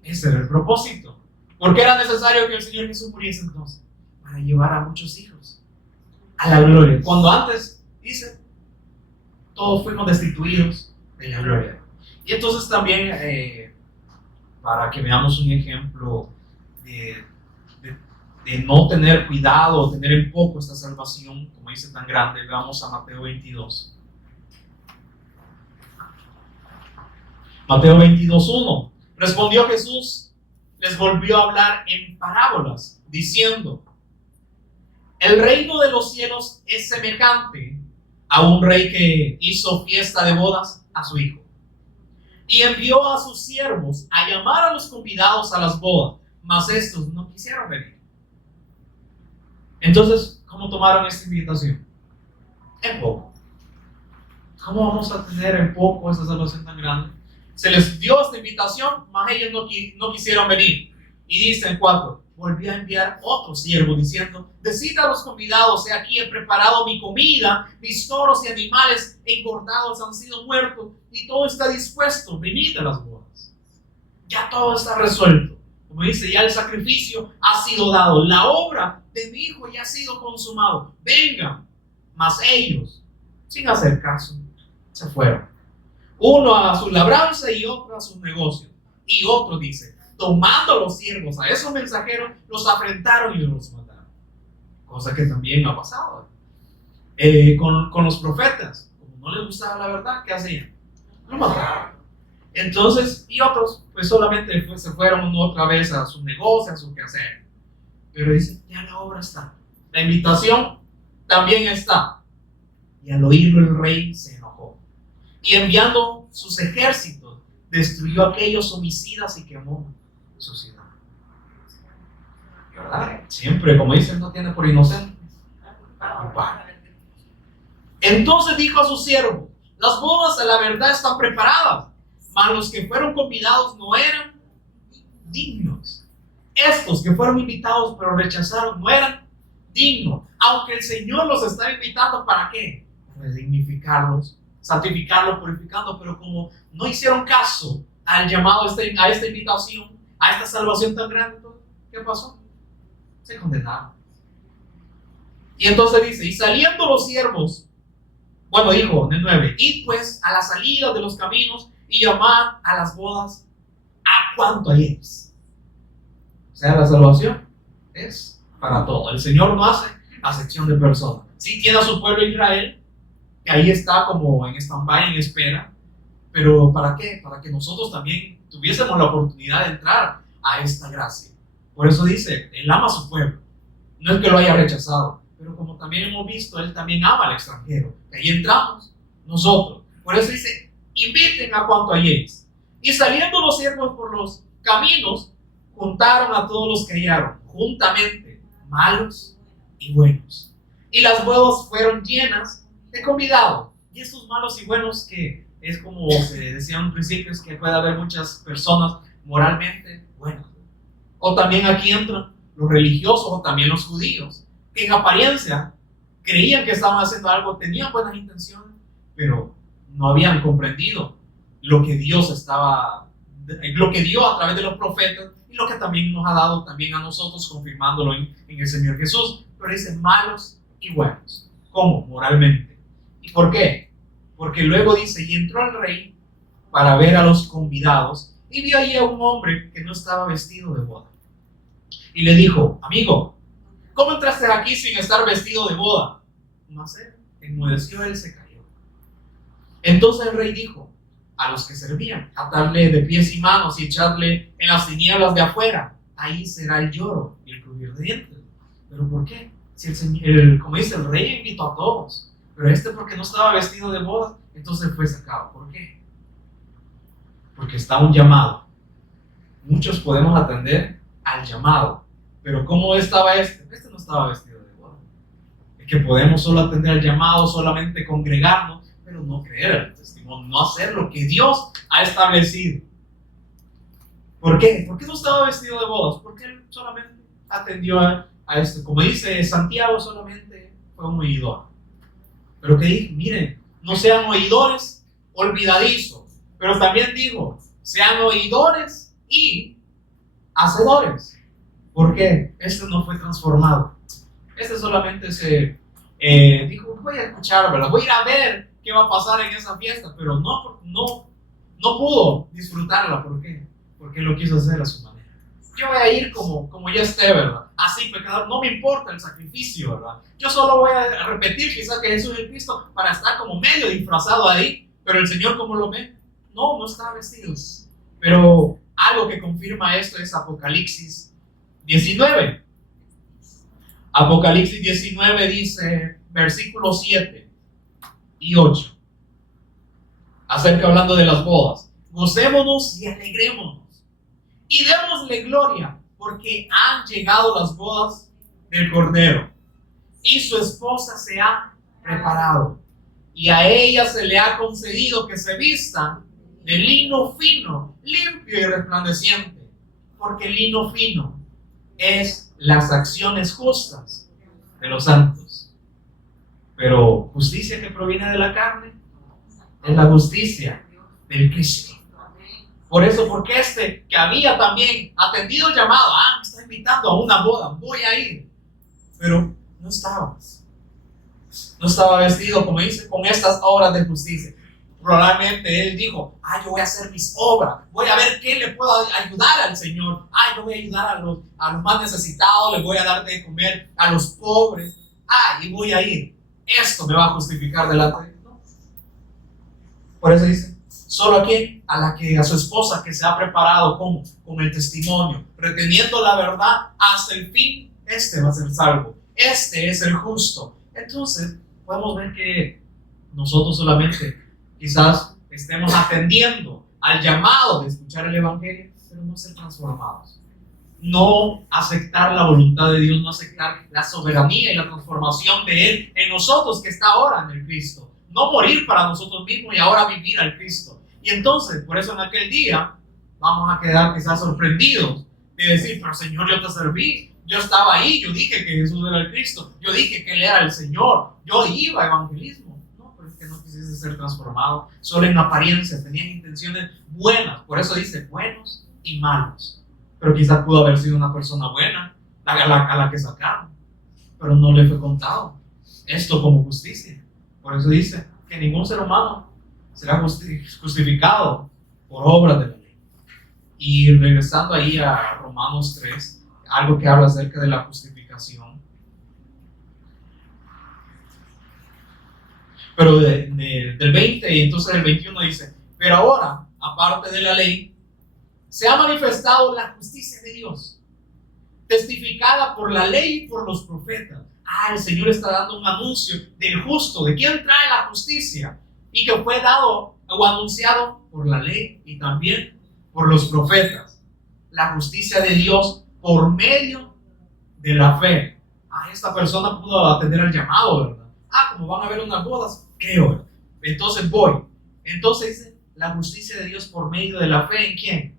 Ese era el propósito. ¿Por qué era necesario que el Señor Jesús muriese entonces? Para llevar a muchos hijos a la gloria. Cuando antes, dice, todos fuimos destituidos de la gloria. Y entonces también, para que veamos un ejemplo de no tener cuidado, tener en poco esta salvación, como dice tan grande, vamos a Mateo 22. Mateo 22:1. Respondió Jesús, les volvió a hablar en parábolas, diciendo, el reino de los cielos es semejante a un rey que hizo fiesta de bodas a su hijo. Y envió a sus siervos a llamar a los convidados a las bodas, mas estos no quisieron venir. Entonces, ¿cómo tomaron esta invitación? En poco. ¿Cómo vamos a tener en poco esta salvación tan grande? Se les dio esta invitación, mas ellos no quisieron venir. Y dice en 4, volvió a enviar otro siervo diciendo, decid a los convidados, he aquí he preparado mi comida, mis toros y animales engordados han sido muertos y todo está dispuesto, venid a las bodas. Ya todo está resuelto. Como dice, ya el sacrificio ha sido dado, la obra de mi hijo ya ha sido consumado. Vengan. Mas ellos, sin hacer caso, se fueron. Uno a su labranza y otro a sus negocios. Y otro dice, tomando los siervos a esos mensajeros, los afrentaron y los mataron. Cosa que también ha pasado. Con los profetas, como no les gustaba la verdad, ¿qué hacían? Lo mataron. Entonces, y otros, pues solamente se fueron otra vez a sus negocios, a su quehacer. Pero dice, ya la obra está. La invitación también está. Y al oírlo el rey se enojó. Y enviando sus ejércitos, destruyó a aquellos homicidas y quemó su ciudad. ¿Verdad? Siempre, como dicen, no tiene por inocente. Entonces dijo a su siervo, las bodas a la verdad están preparadas, mas los que fueron convidados no eran dignos. Estos que fueron invitados pero rechazaron no eran dignos, aunque el Señor los estaba invitando. ¿Para qué? Para dignificarlos, santificarlos, purificarlos, pero como no hicieron caso al llamado a esta invitación, a esta salvación tan grande, ¿qué pasó? Se condenaron. Y entonces dice, y saliendo los siervos, bueno, dijo en el 9, id pues a la salida de los caminos y llamad a las bodas a cuanto halléis. O sea, la salvación es para todo. El Señor no hace acepción de personas. Sí tiene a su pueblo Israel, que ahí está como en stand-by, en espera, pero ¿para qué? Para que nosotros también tuviésemos la oportunidad de entrar a esta gracia. Por eso dice, Él ama a su pueblo. No es que lo haya rechazado, pero como también hemos visto, Él también ama al extranjero. Que ahí entramos nosotros. Por eso dice, inviten a cuanto halléis. Y saliendo los siervos por los caminos, juntaron a todos los que hallaron, juntamente, malos y buenos. Y las bodas fueron llenas de convidados. Y estos malos y buenos, que es como se decía en un principio, es que puede haber muchas personas moralmente buenas. O también aquí entran los religiosos o también los judíos, que en apariencia creían que estaban haciendo algo, tenían buenas intenciones, pero no habían comprendido lo que Dios lo que dio a través de los profetas y lo que también nos ha dado también a nosotros, confirmándolo en el Señor Jesús. Pero dice malos y buenos. ¿Cómo? Moralmente. ¿Y por qué? Porque luego dice, y entró el rey para ver a los convidados y vio allí a un hombre que no estaba vestido de boda. Y le dijo, amigo, ¿cómo entraste aquí sin estar vestido de boda? Mas él enmudeció, él se cayó. Entonces el rey dijo a los que servían, atadle de pies y manos y echadle en las tinieblas de afuera. Ahí será el lloro y el crujir de dientes. ¿Pero por qué? Si como dice, el rey invitó a todos, pero porque no estaba vestido de boda, entonces fue sacado. ¿Por qué? Porque está un llamado. Muchos podemos atender al llamado, pero ¿cómo estaba este? Este no estaba vestido de boda. Es que podemos solo atender al llamado, solamente congregarnos, pero no creer al testimonio, no hacer lo que Dios ha establecido. ¿Por qué? ¿Por qué no estaba vestido de bodas? Porque él solamente atendió a esto. Como dice Santiago, solamente fue un oidor. Pero que dijo, miren, no sean oidores olvidadizos, pero también dijo, sean oidores y hacedores. ¿Por qué? Este no fue transformado. Este solamente dijo, voy a escuchar, ¿verdad? Voy a ir a ver qué va a pasar en esa fiesta, pero no pudo disfrutarla. ¿Por qué? Porque lo quiso hacer a su manera. Yo voy a ir como ya esté, ¿verdad? Así, pecador, no me importa el sacrificio, ¿verdad? Yo solo voy a repetir quizás que Jesús es Cristo para estar como medio disfrazado ahí, pero el Señor, ¿cómo lo ve? No está vestido. Pero algo que confirma esto es Apocalipsis 19. Apocalipsis 19 dice, versículos 7 y 8, hablando de las bodas. Gocémonos y alegrémonos y démosle gloria, porque han llegado las bodas del Cordero y su esposa se ha preparado, y a ella se le ha concedido que se vistan de lino fino, limpio y resplandeciente, porque el lino fino es las acciones justas de los santos. Pero justicia que proviene de la carne es la justicia del Cristo. Por eso, porque que había también atendido el llamado, me está invitando a una boda, voy a ir, pero no estaba vestido, como dice, con estas obras de justicia. Probablemente él dijo, yo voy a hacer mis obras, voy a ver qué le puedo ayudar al Señor, yo voy a ayudar a los más necesitados, le voy a dar de comer a los pobres, y voy a ir, esto me va a justificar delante de Dios. No. Por eso dice, solo aquí a su esposa que se ha preparado con el testimonio, reteniendo la verdad hasta el fin, este va a ser salvo, este es el justo. Entonces podemos ver que nosotros solamente quizás estemos atendiendo al llamado de escuchar el Evangelio, pero no ser transformados, no aceptar la voluntad de Dios, no aceptar la soberanía y la transformación de Él en nosotros que está ahora en el Cristo, no morir para nosotros mismos y ahora vivir al Cristo. Y entonces, por eso en aquel día vamos a quedar quizás sorprendidos de decir, pero Señor, yo te serví, yo estaba ahí, yo dije que Jesús era el Cristo, yo dije que Él era el Señor, yo iba a evangelismo. No, pero es que no quisiste ser transformado, solo en apariencia, tenían intenciones buenas, por eso dice buenos y malos. Pero quizás pudo haber sido una persona buena a la que sacaron, pero no le fue contado esto como justicia. Por eso dice que ningún ser humano será justificado por obras de la ley. Y regresando ahí a Romanos 3, algo que habla acerca de la justificación. Pero del 20 y entonces del 21 dice, pero ahora, aparte de la ley, se ha manifestado la justicia de Dios, testificada por la ley y por los profetas. El Señor está dando un anuncio del justo, de quién trae la justicia, y que fue dado o anunciado por la ley y también por los profetas. La justicia de Dios por medio de la fe. Esta persona pudo atender al llamado, ¿verdad? Como van a haber unas bodas, creo, entonces voy. Entonces dice, la justicia de Dios por medio de la fe, ¿en quién?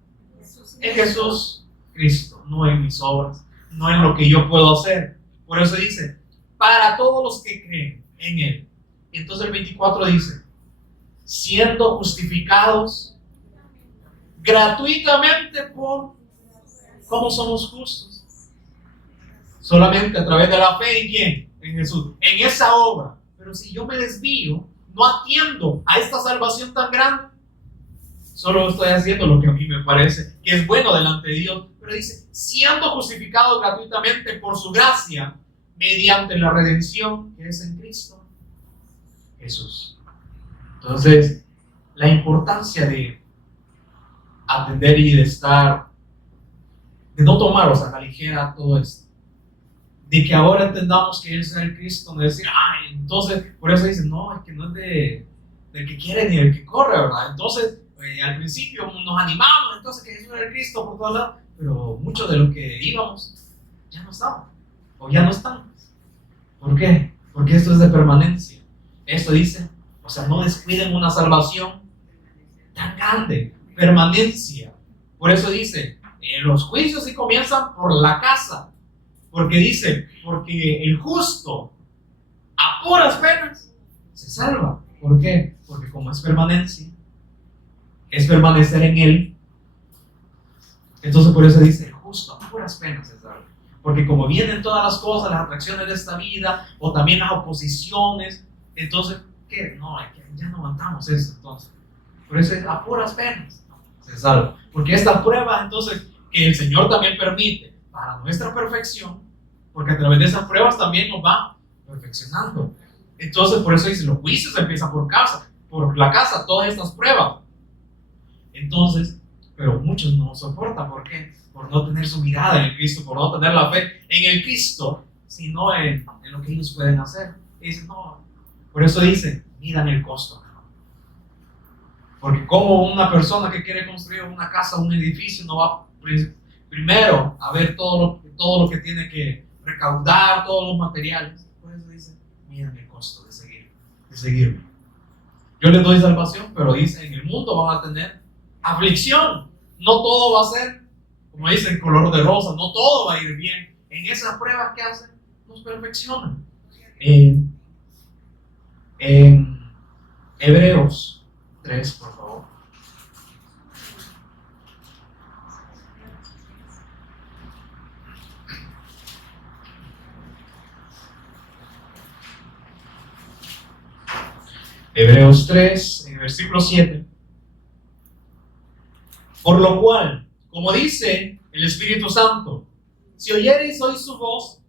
En Jesús Cristo, no en mis obras, no en lo que yo puedo hacer. Por eso dice, para todos los que creen en Él. Y entonces el 24 dice, siendo justificados gratuitamente por cómo somos justos. Solamente a través de la fe en quién, en Jesús, en esa obra. Pero si yo me desvío, no atiendo a esta salvación tan grande, solo estoy haciendo lo que a mí me parece que es bueno delante de Dios. Pero dice, siendo justificados gratuitamente por su gracia, mediante la redención que es en Cristo Jesús. Entonces, la importancia de atender y de estar, de no tomar, a la ligera todo esto. De que ahora entendamos que Él es el Cristo, de decir, entonces, por eso dicen, no, es que no es del que quiere ni del que corre, ¿verdad? Entonces, al principio nos animamos, entonces que Jesús era el Cristo por todos lados, pero muchos de los que íbamos ya no estaban, o ya no están. ¿Por qué? Porque esto es de permanencia. Esto dice, no descuiden una salvación tan grande, permanencia. Por eso dice, los juicios sí comienzan por la casa, porque dice, porque el justo a puras penas se salva. ¿Por qué? Porque como es permanencia, es permanecer en Él. Entonces por eso dice, el justo a puras penas se salva. Porque como vienen todas las cosas, las atracciones de esta vida, o también las oposiciones, entonces, ¿qué? No, ya no aguantamos eso. Entonces, por eso es a puras penas se salva. Porque esta prueba, entonces, que el Señor también permite para nuestra perfección, porque a través de esas pruebas también nos va perfeccionando. Entonces, por eso dice, los juicios empiezan por la casa, todas estas pruebas. Entonces, pero muchos no soportan. ¿Por qué? Por no tener su mirada en el Cristo, por no tener la fe en el Cristo, sino en lo que ellos pueden hacer. Y dicen, no. Por eso dice, midan el costo. Porque como una persona que quiere construir una casa, un edificio, no va primero a ver todo lo que tiene que recaudar, todos los materiales. Por eso dice, midan el costo de seguirme. Yo les doy salvación, pero dice, en el mundo van a tener aflicción. No todo va a ser, como dice, el color de rosa. No todo va a ir bien. En esas pruebas que hacen, nos perfeccionan. En Hebreos 3, por favor. Hebreos 3, en el versículo 7. Por lo cual, como dice el Espíritu Santo, si oyereis hoy su voz,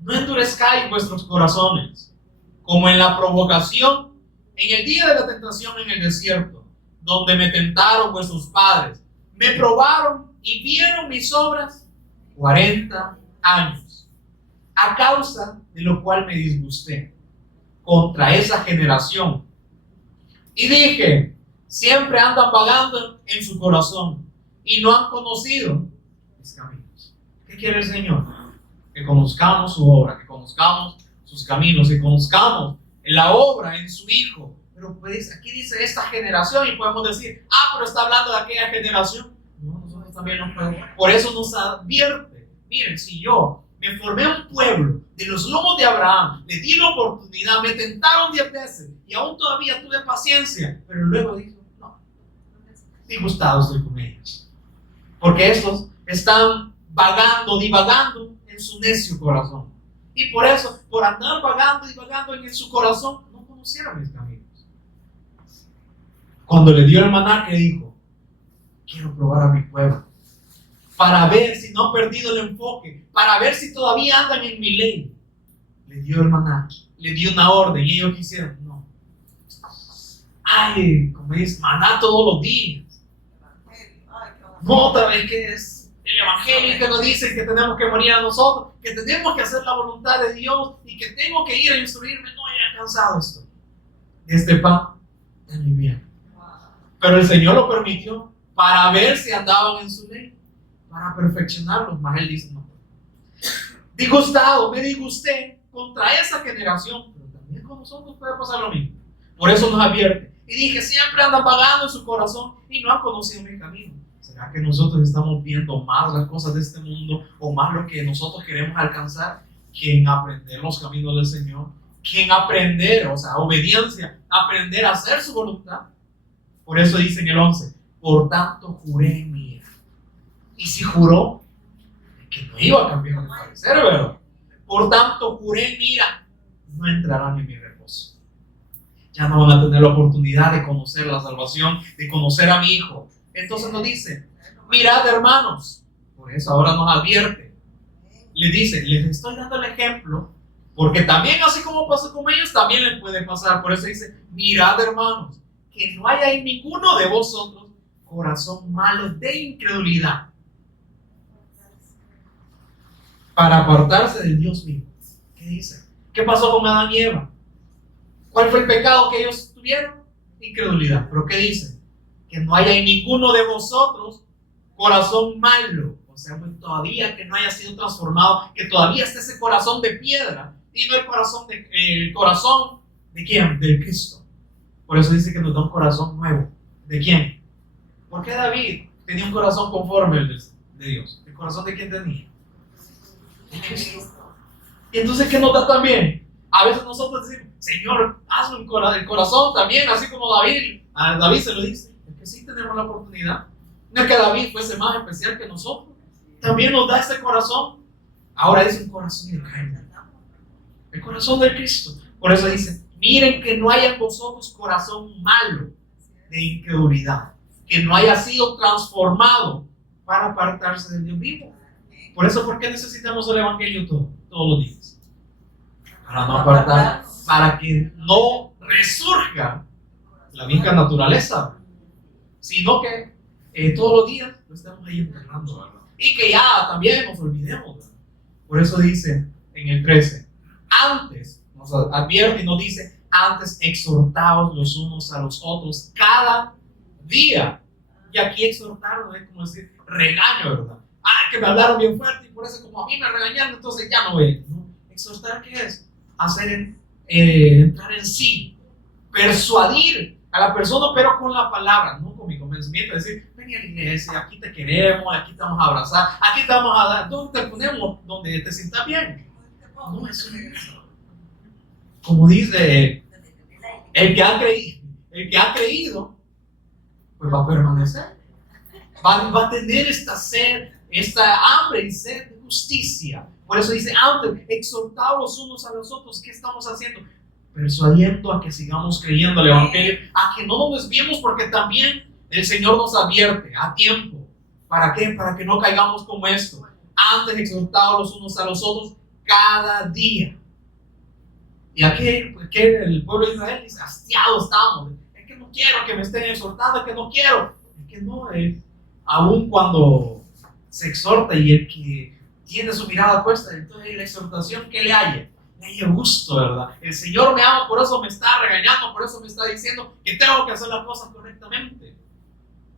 no endurezcáis vuestros corazones, como en la provocación, en el día de la tentación en el desierto, donde me tentaron vuestros padres, me probaron y vieron mis obras 40 años, a causa de lo cual me disgusté contra esa generación. Y dije, siempre andan vagando en su corazón y no han conocido mis caminos. ¿Qué quiere el Señor? Que conozcamos su obra, que conozcamos sus caminos, que conozcamos la obra en su Hijo. Pero pues aquí dice esta generación y podemos decir, pero está hablando de aquella generación. No, nosotros también nos podemos. Por eso nos advierte. Miren, si yo me formé un pueblo de los lomos de Abraham, le di la oportunidad, me tentaron 10 veces y aún todavía tuve paciencia, pero luego dijo, no, disgustado estoy con ellos. Porque estos están divagando en su necio corazón. Y por eso, por andar divagando en su corazón, no conocieron mis caminos. Cuando le dio el maná, ¿qué dijo? Quiero probar a mi pueblo, para ver si no han perdido el enfoque, para ver si todavía andan en mi ley. Le dio el maná, le dio una orden y ellos quisieron, no. Como dice, maná todos los días. No, otra vez que es el evangelio que nos dice que tenemos que morir a nosotros, que tenemos que hacer la voluntad de Dios y que tengo que ir a instruirme. No, ya cansado esto. Este pan de mi bien. Pero el Señor lo permitió para ver si andaban en su ley, para perfeccionarlos. Mas Él dice, no. Disgustado, me disgusté contra esa generación, pero también con nosotros puede pasar lo mismo. Por eso nos advierte. Y dije, siempre andan vagando en su corazón y no han conocido mi camino. ¿Será que nosotros estamos viendo más las cosas de este mundo o más lo que nosotros queremos alcanzar que en aprender los caminos del Señor? Que en aprender, obediencia, aprender a hacer su voluntad. Por eso dice en el 11, por tanto juré en mi ira. Y si juró, que no iba a cambiar de parecer, ¿verdad? Por tanto juré en mi ira, no entrarán en mi reposo. Ya no van a tener la oportunidad de conocer la salvación, de conocer a mi Hijo. Entonces nos dice, mirad hermanos, por eso ahora nos advierte, les dice, les estoy dando el ejemplo, porque también así como pasó con ellos, también les puede pasar. Por eso dice, mirad hermanos, que no haya en ninguno de vosotros corazón malo de incredulidad, para apartarse del Dios vivo. ¿Qué dice? ¿Qué pasó con Adán y Eva? ¿Cuál fue el pecado que ellos tuvieron? Incredulidad. ¿Pero qué dice? Que no haya en ninguno de vosotros corazón malo. O sea, pues todavía que no haya sido transformado, que todavía esté ese corazón de piedra y no el corazón de ¿quién? Del Cristo. Por eso dice que nos da un corazón nuevo. ¿De quién? ¿Por qué David tenía un corazón conforme al de Dios? ¿El corazón de quién tenía? De Cristo. Y entonces, ¿qué nos da también? A veces nosotros decimos, Señor, hazlo el corazón también, así como David. A David se lo dice. Es que sí tenemos la oportunidad. No es que David fuese más especial que nosotros. También nos da ese corazón. Ahora es un corazón de carne. El corazón de Cristo. Por eso dice, miren que no haya en vosotros corazón malo de incredulidad. Que no haya sido transformado para apartarse del Dios vivo. Por eso, ¿por qué necesitamos el Evangelio todos los días? Para no apartar, para que no resurja la misma naturaleza, sino que todos los días lo estamos ahí enterrando, ¿verdad? Y que ya también nos olvidemos, ¿verdad? Por eso dice en el 13, antes, nos advierte y nos dice, antes exhortaos los unos a los otros cada día. Y aquí exhortaron es como decir regaño, ¿verdad? Que me hablaron bien fuerte y por eso como a mí me regañaron, entonces ya no voy. ¿No? Exhortar, ¿qué es? Hacer entrar en sí, persuadir a la persona, pero con la palabra, no con mi convencimiento, decir, ven a la iglesia, aquí te queremos, aquí te vamos a abrazar, aquí te vamos a dar, ¿dónde te ponemos? Donde te sientas bien. No, eso no es eso. Como dice, el que ha creído, pues va a permanecer. Va a tener esta sed, esta hambre y sed de justicia. Por eso dice, antes, exhortaos los unos a los otros. ¿Qué estamos haciendo? Persuadiendo a que sigamos creyendo el Evangelio, a que no nos desviemos, porque también el Señor nos advierte a tiempo. ¿Para qué? Para que no caigamos como esto. Antes, exhortaos los unos a los otros cada día. Y aquí, pues, que el pueblo de Israel dice, hastiados estamos. Es que no quiero que me estén exhortando, es que no quiero. Es que no es. Aún cuando se exhorta y el que tiene su mirada puesta, entonces la exhortación que le haya gusto, ¿verdad? El Señor me ama, por eso me está regañando, por eso me está diciendo que tengo que hacer las cosas correctamente.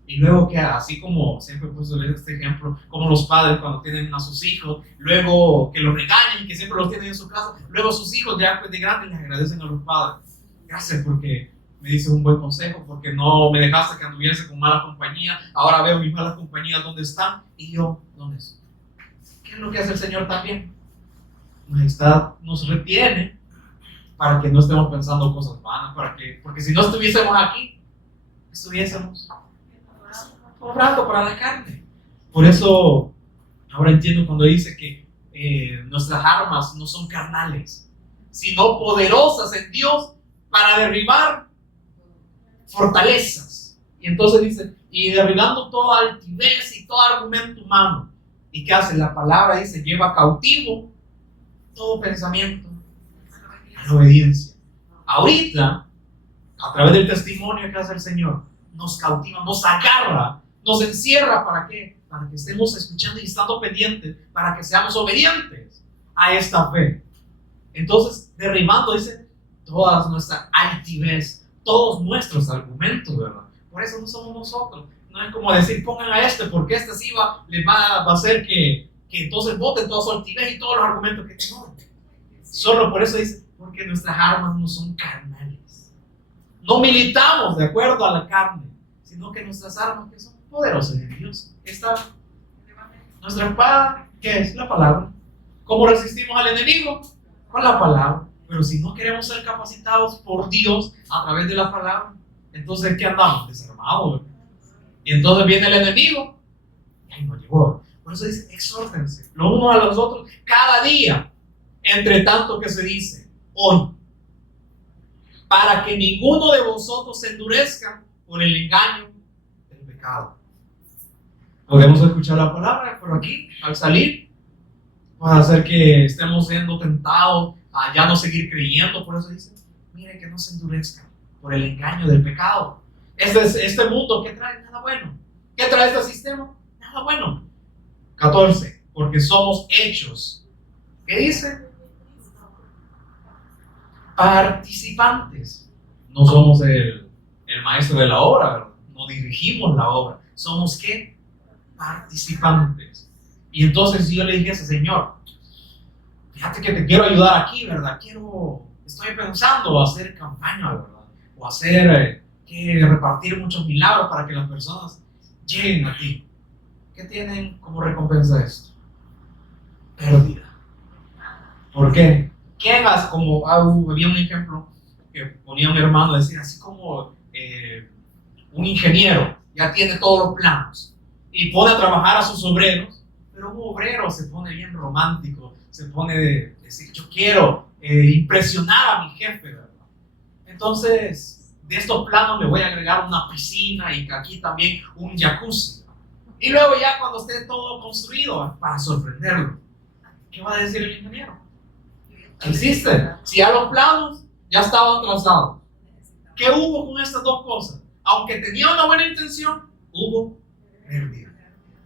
Y luego que así como siempre he puesto este ejemplo, como los padres cuando tienen a sus hijos, luego que los regañan y que siempre los tienen en su casa, luego sus hijos ya de grandes les agradecen a los padres. Gracias porque me dices un buen consejo, porque no me dejaste que anduviese con mala compañía, ahora veo mis malas compañías dónde están y yo dónde estoy. ¿Qué es lo que hace el Señor también? Nos retiene para que no estemos pensando cosas vanas, porque si no estuviésemos aquí, estuviésemos obrando para la carne. Por eso ahora entiendo cuando dice que nuestras armas no son carnales, sino poderosas en Dios para derribar fortalezas. Y entonces dice, y derribando toda altivez y todo argumento humano. ¿Y qué hace? La palabra dice, lleva cautivo todo pensamiento a la obediencia. Ahorita, a través del testimonio que hace el Señor, nos cautiva, nos agarra, nos encierra. ¿Para qué? Para que estemos escuchando y estando pendientes, para que seamos obedientes a esta fe. Entonces, derribando, dice, toda nuestra altivez, todos nuestros argumentos, ¿verdad? Por eso no somos nosotros. No es como decir, pongan a porque este sí les va a hacer que entonces voten toda su altivez y todos los argumentos que tengan. Solo por eso dice, porque nuestras armas no son carnales. No militamos de acuerdo a la carne, sino que nuestras armas que son poderosas en Dios. Está nuestra espada, ¿qué es? La palabra. ¿Cómo resistimos al enemigo? Con la palabra. Pero si no queremos ser capacitados por Dios a través de la palabra, entonces ¿qué andamos? Desarmados. Y entonces viene el enemigo y ahí no llegó. Por eso dice, exhórtense los unos a los otros cada día, entre tanto que se dice hoy, para que ninguno de vosotros se endurezca por el engaño del pecado. Podemos escuchar la palabra por aquí al salir. Puede hacer que estemos siendo tentados a ya no seguir creyendo. Por eso dice, mire que no se endurezcan por el engaño del pecado. Este mundo, ¿qué trae? Nada bueno. ¿Qué trae este sistema? Nada bueno. 14. Porque somos hechos. ¿Qué dice? Participantes. No somos el maestro de la obra, ¿verdad? No dirigimos la obra. Somos ¿qué? Participantes. Y entonces yo le dije a ese Señor, fíjate que te quiero ayudar aquí, ¿verdad? Estoy pensando hacer campaña, ¿verdad? O hacer, repartir muchos milagros para que las personas lleguen a ti. ¿Qué tienen como recompensa esto? Pérdida. ¿Por qué? ¿Quién hace? Como había un ejemplo que ponía un hermano, decía, así como un ingeniero ya tiene todos los planos y pone a trabajar a sus obreros, pero un obrero se pone bien romántico, se pone decir, yo quiero impresionar a mi jefe, ¿verdad? Entonces, de estos planos le voy a agregar una piscina y aquí también un jacuzzi. Y luego ya cuando esté todo construido, para sorprenderlo, ¿qué va a decir el ingeniero? ¿Qué hiciste? Si ya los planos ya estaban trazados. ¿Qué hubo con estas dos cosas? Aunque tenía una buena intención, hubo pérdida.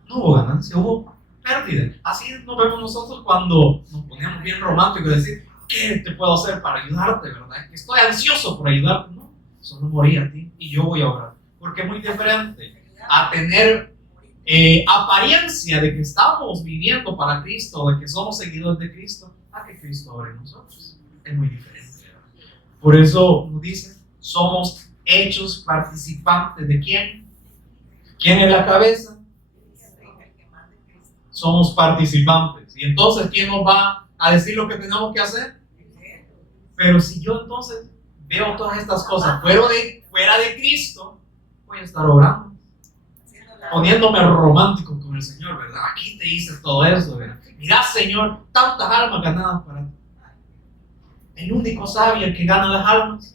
No hubo ganancia, hubo pérdida. Así nos vemos nosotros cuando nos ponemos bien románticos y decir, ¿qué te puedo hacer para ayudarte, verdad? Estoy ansioso por ayudarte. No, solo morir a ti y yo voy a orar. Porque es muy diferente a tener apariencia de que estamos viviendo para Cristo, de que somos seguidores de Cristo, a que Cristo obre en nosotros. Es muy diferente, ¿verdad? Por eso nos dice, somos hechos participantes de ¿quién? ¿Quién es la cabeza? Somos participantes. Y entonces, ¿quién nos va a decir lo que tenemos que hacer? Pero si yo entonces veo todas estas cosas fuera de Cristo, voy a estar orando, poniéndome romántico con el Señor, ¿verdad? Aquí te hice todo eso, ¿verdad? Mirá, Señor, tantas almas ganadas para ti. El único sabio el que gana las almas.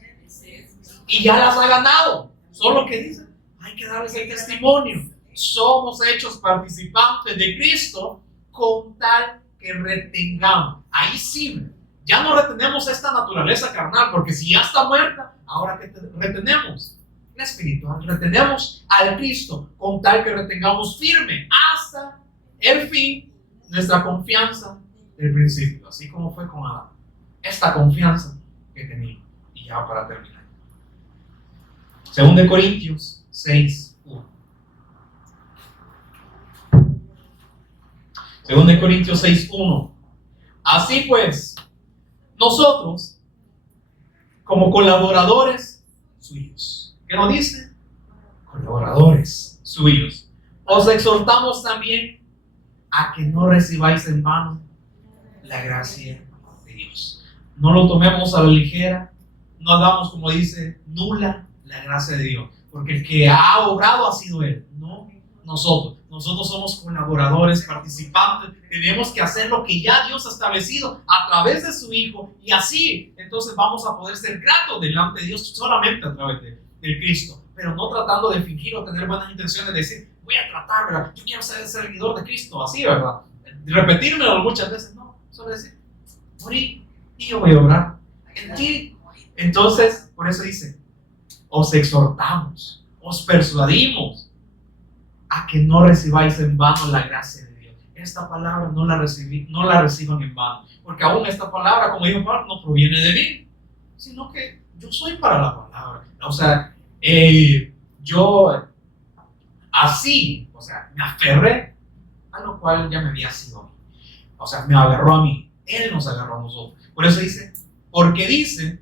Y ya las ha ganado. Solo que dice, hay que darles el testimonio. Somos hechos participantes de Cristo con tal que retengamos. Ahí sí, ya no retenemos esta naturaleza carnal, porque si ya está muerta, ahora que retenemos la espiritual, retenemos al Cristo con tal que retengamos firme hasta el fin nuestra confianza del principio, así como fue con Adán. Esta confianza que tenía. Y ya para terminar. 2 Corintios 6:1. 2 Corintios 6:1. Así pues, nosotros, como colaboradores suyos. ¿Qué nos dice? Colaboradores suyos. Os exhortamos también a que no recibáis en vano la gracia de Dios. No lo tomemos a la ligera, no hagamos, como dice, nula la gracia de Dios, porque el que ha obrado ha sido Él, no nosotros. Nosotros somos colaboradores, participantes, tenemos que hacer lo que ya Dios ha establecido a través de su Hijo, y así entonces vamos a poder ser gratos delante de Dios solamente a través de Cristo, pero no tratando de fingir o tener buenas intenciones de decir, voy a tratar, ¿verdad? Yo quiero ser el seguidor de Cristo, así, ¿verdad? Repetírmelo muchas veces, no, solo decir, morí y yo voy a obrar en ti. Entonces, por eso dice, os exhortamos, os persuadimos a que no recibáis en vano la gracia de Dios. Esta palabra no la reciban en vano, porque aún esta palabra, como dijo Pablo, no proviene de mí, sino que yo soy para la palabra. O sea, yo así, o sea, me aferré a lo cual ya me había sido a mí. O sea, me agarró a mí. Él nos agarró a nosotros. Por eso dice, porque dice,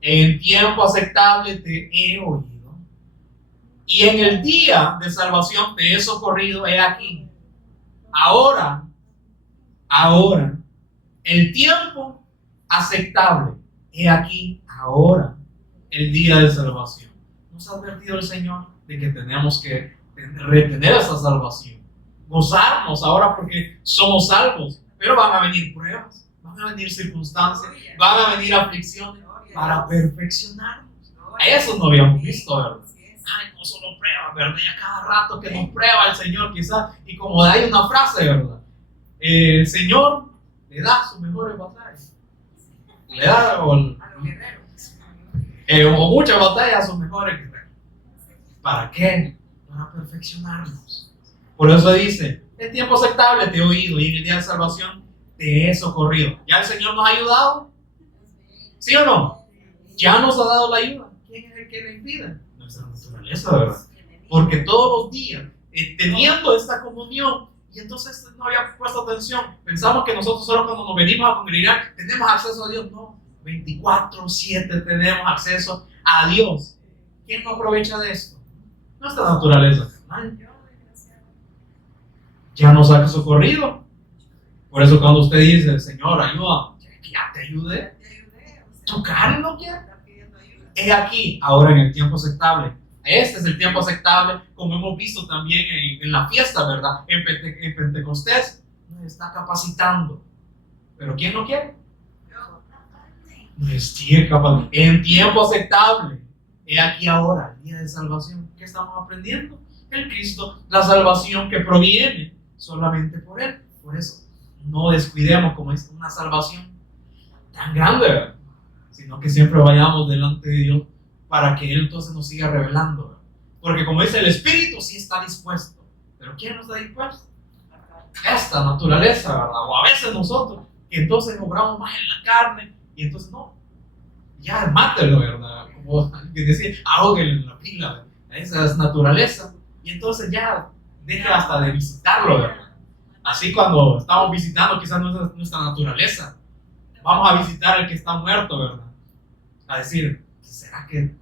en tiempo aceptable te he oído, y en el día de salvación te he socorrido, he aquí. Ahora, el tiempo aceptable, he aquí, ahora, el día de salvación. Nos ha advertido el Señor de que tenemos que retener esa salvación, gozarnos ahora porque somos salvos, pero van a venir pruebas, van a venir circunstancias, van a venir aflicciones para perfeccionarnos. A eso no habíamos visto, ¿verdad? Ay, no solo pruebas, ¿verdad? Y a cada rato que nos prueba el Señor quizás, y como hay una frase, ¿verdad? El Señor le da sus mejores batallas, le da a los guerreros. o muchas batallas a sus mejores guerreros. ¿Para qué? Para perfeccionarnos. Por eso dice, en tiempo aceptable te he oído y en el día de salvación te he socorrido. ¿Ya el Señor nos ha ayudado? ¿Sí o no? Ya nos ha dado la ayuda. ¿Quién es el que le impide? Nuestra naturaleza, ¿verdad? Porque todos los días, teniendo esta comunión, y entonces no había puesto atención, pensamos que nosotros solo cuando nos venimos a congregar tenemos acceso a Dios. No, 24/7 tenemos acceso a Dios. ¿Quién no aprovecha de esto? Nuestra naturaleza carnal. Ya nos ha socorrido. Por eso cuando usted dice, Señor, ayuda, que ya te ayudé. Tu carne no quiere. He aquí, ahora en el tiempo aceptable. Este es el tiempo aceptable, como hemos visto también en la fiesta, ¿verdad? En Pentecostés nos está capacitando. ¿Pero quién no quiere? En tiempo aceptable. He aquí ahora, el día de salvación. ¿Qué estamos aprendiendo? El Cristo, la salvación que proviene solamente por Él. Por eso, no descuidemos como es una salvación tan grande, ¿verdad? Sino que siempre vayamos delante de Dios para que Él entonces nos siga revelando, ¿verdad? Porque como dice el Espíritu, sí está dispuesto. ¿Pero quién no está dispuesto? Esta naturaleza, ¿verdad? O a veces nosotros, que entonces obramos más en la carne, y entonces no, ya mátelo, ¿verdad? Como decir, ahóguenlo en la pila, ¿verdad? Esa es naturaleza, y entonces ya deja hasta de visitarlo, ¿verdad? Así cuando estamos visitando quizás nuestra naturaleza, vamos a visitar al que está muerto, ¿verdad? A decir, ¿será que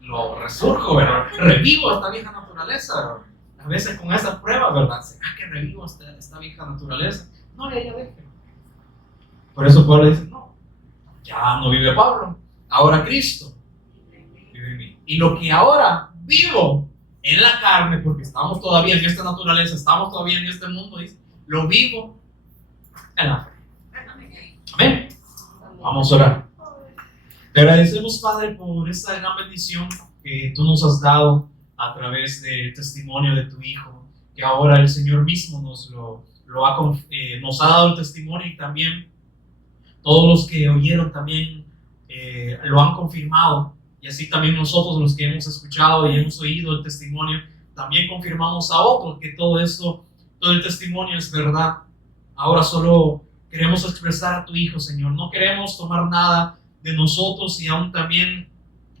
lo resurjo, ¿verdad? Revivo esta vieja naturaleza, ¿verdad? A veces con esas pruebas, ¿verdad? ¿Será que revivo esta vieja naturaleza? No, ya deje. Por eso Pablo dice, no, ya no vive Pablo, ahora Cristo vive en mí. Y lo que ahora vivo en la carne, porque estamos todavía en esta naturaleza, estamos todavía en este mundo, dice, lo vivo en la fe. Amén. Vamos a orar. Te agradecemos, Padre, por esta gran bendición que tú nos has dado a través del testimonio de tu Hijo, que ahora el Señor mismo nos ha dado el testimonio, y también todos los que oyeron también lo han confirmado, y así también nosotros los que hemos escuchado y hemos oído el testimonio, también confirmamos a otros que todo el testimonio es verdad. Ahora solo queremos expresar a tu Hijo, Señor. No queremos tomar nada de nosotros, y aún también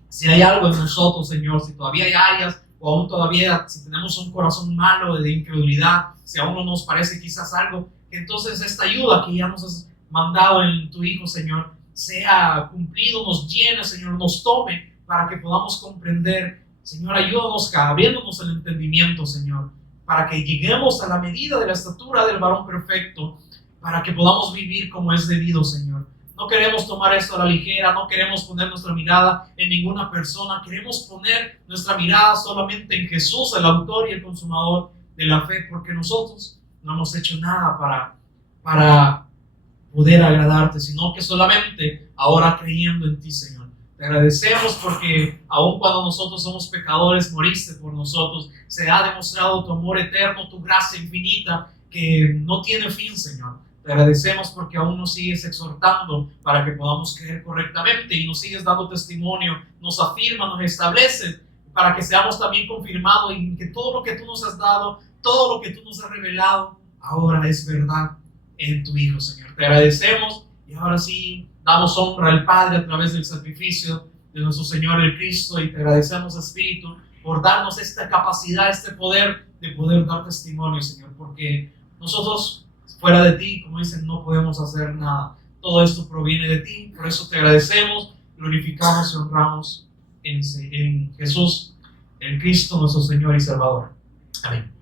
si hay algo en nosotros, Señor, si todavía hay áreas, o aún todavía si tenemos un corazón malo de incredulidad, si aún no nos parece quizás algo, que entonces esta ayuda que ya nos has mandado en tu Hijo, Señor, sea cumplido, nos llene, Señor, nos tome para que podamos comprender. Señor, ayúdanos abriéndonos el entendimiento, Señor, para que lleguemos a la medida de la estatura del varón perfecto, para que podamos vivir como es debido, Señor. No queremos tomar esto a la ligera, no queremos poner nuestra mirada en ninguna persona, queremos poner nuestra mirada solamente en Jesús, el autor y el consumador de la fe, porque nosotros no hemos hecho nada para poder agradarte, sino que solamente ahora creyendo en ti, Señor. Te agradecemos porque aun cuando nosotros somos pecadores, moriste por nosotros. Se ha demostrado tu amor eterno, tu gracia infinita que no tiene fin, Señor. Te agradecemos porque aún nos sigues exhortando para que podamos creer correctamente, y nos sigues dando testimonio, nos afirma, nos establece para que seamos también confirmados en que todo lo que tú nos has dado, todo lo que tú nos has revelado, ahora es verdad en tu Hijo, Señor. Te agradecemos, y ahora sí damos honra al Padre a través del sacrificio de nuestro Señor el Cristo, y te agradecemos, Espíritu, por darnos esta capacidad, este poder de poder dar testimonio, Señor, porque nosotros fuera de ti, como dicen, no podemos hacer nada. Todo esto proviene de ti, por eso te agradecemos, glorificamos y honramos en Jesús, el Cristo, nuestro Señor y Salvador. Amén.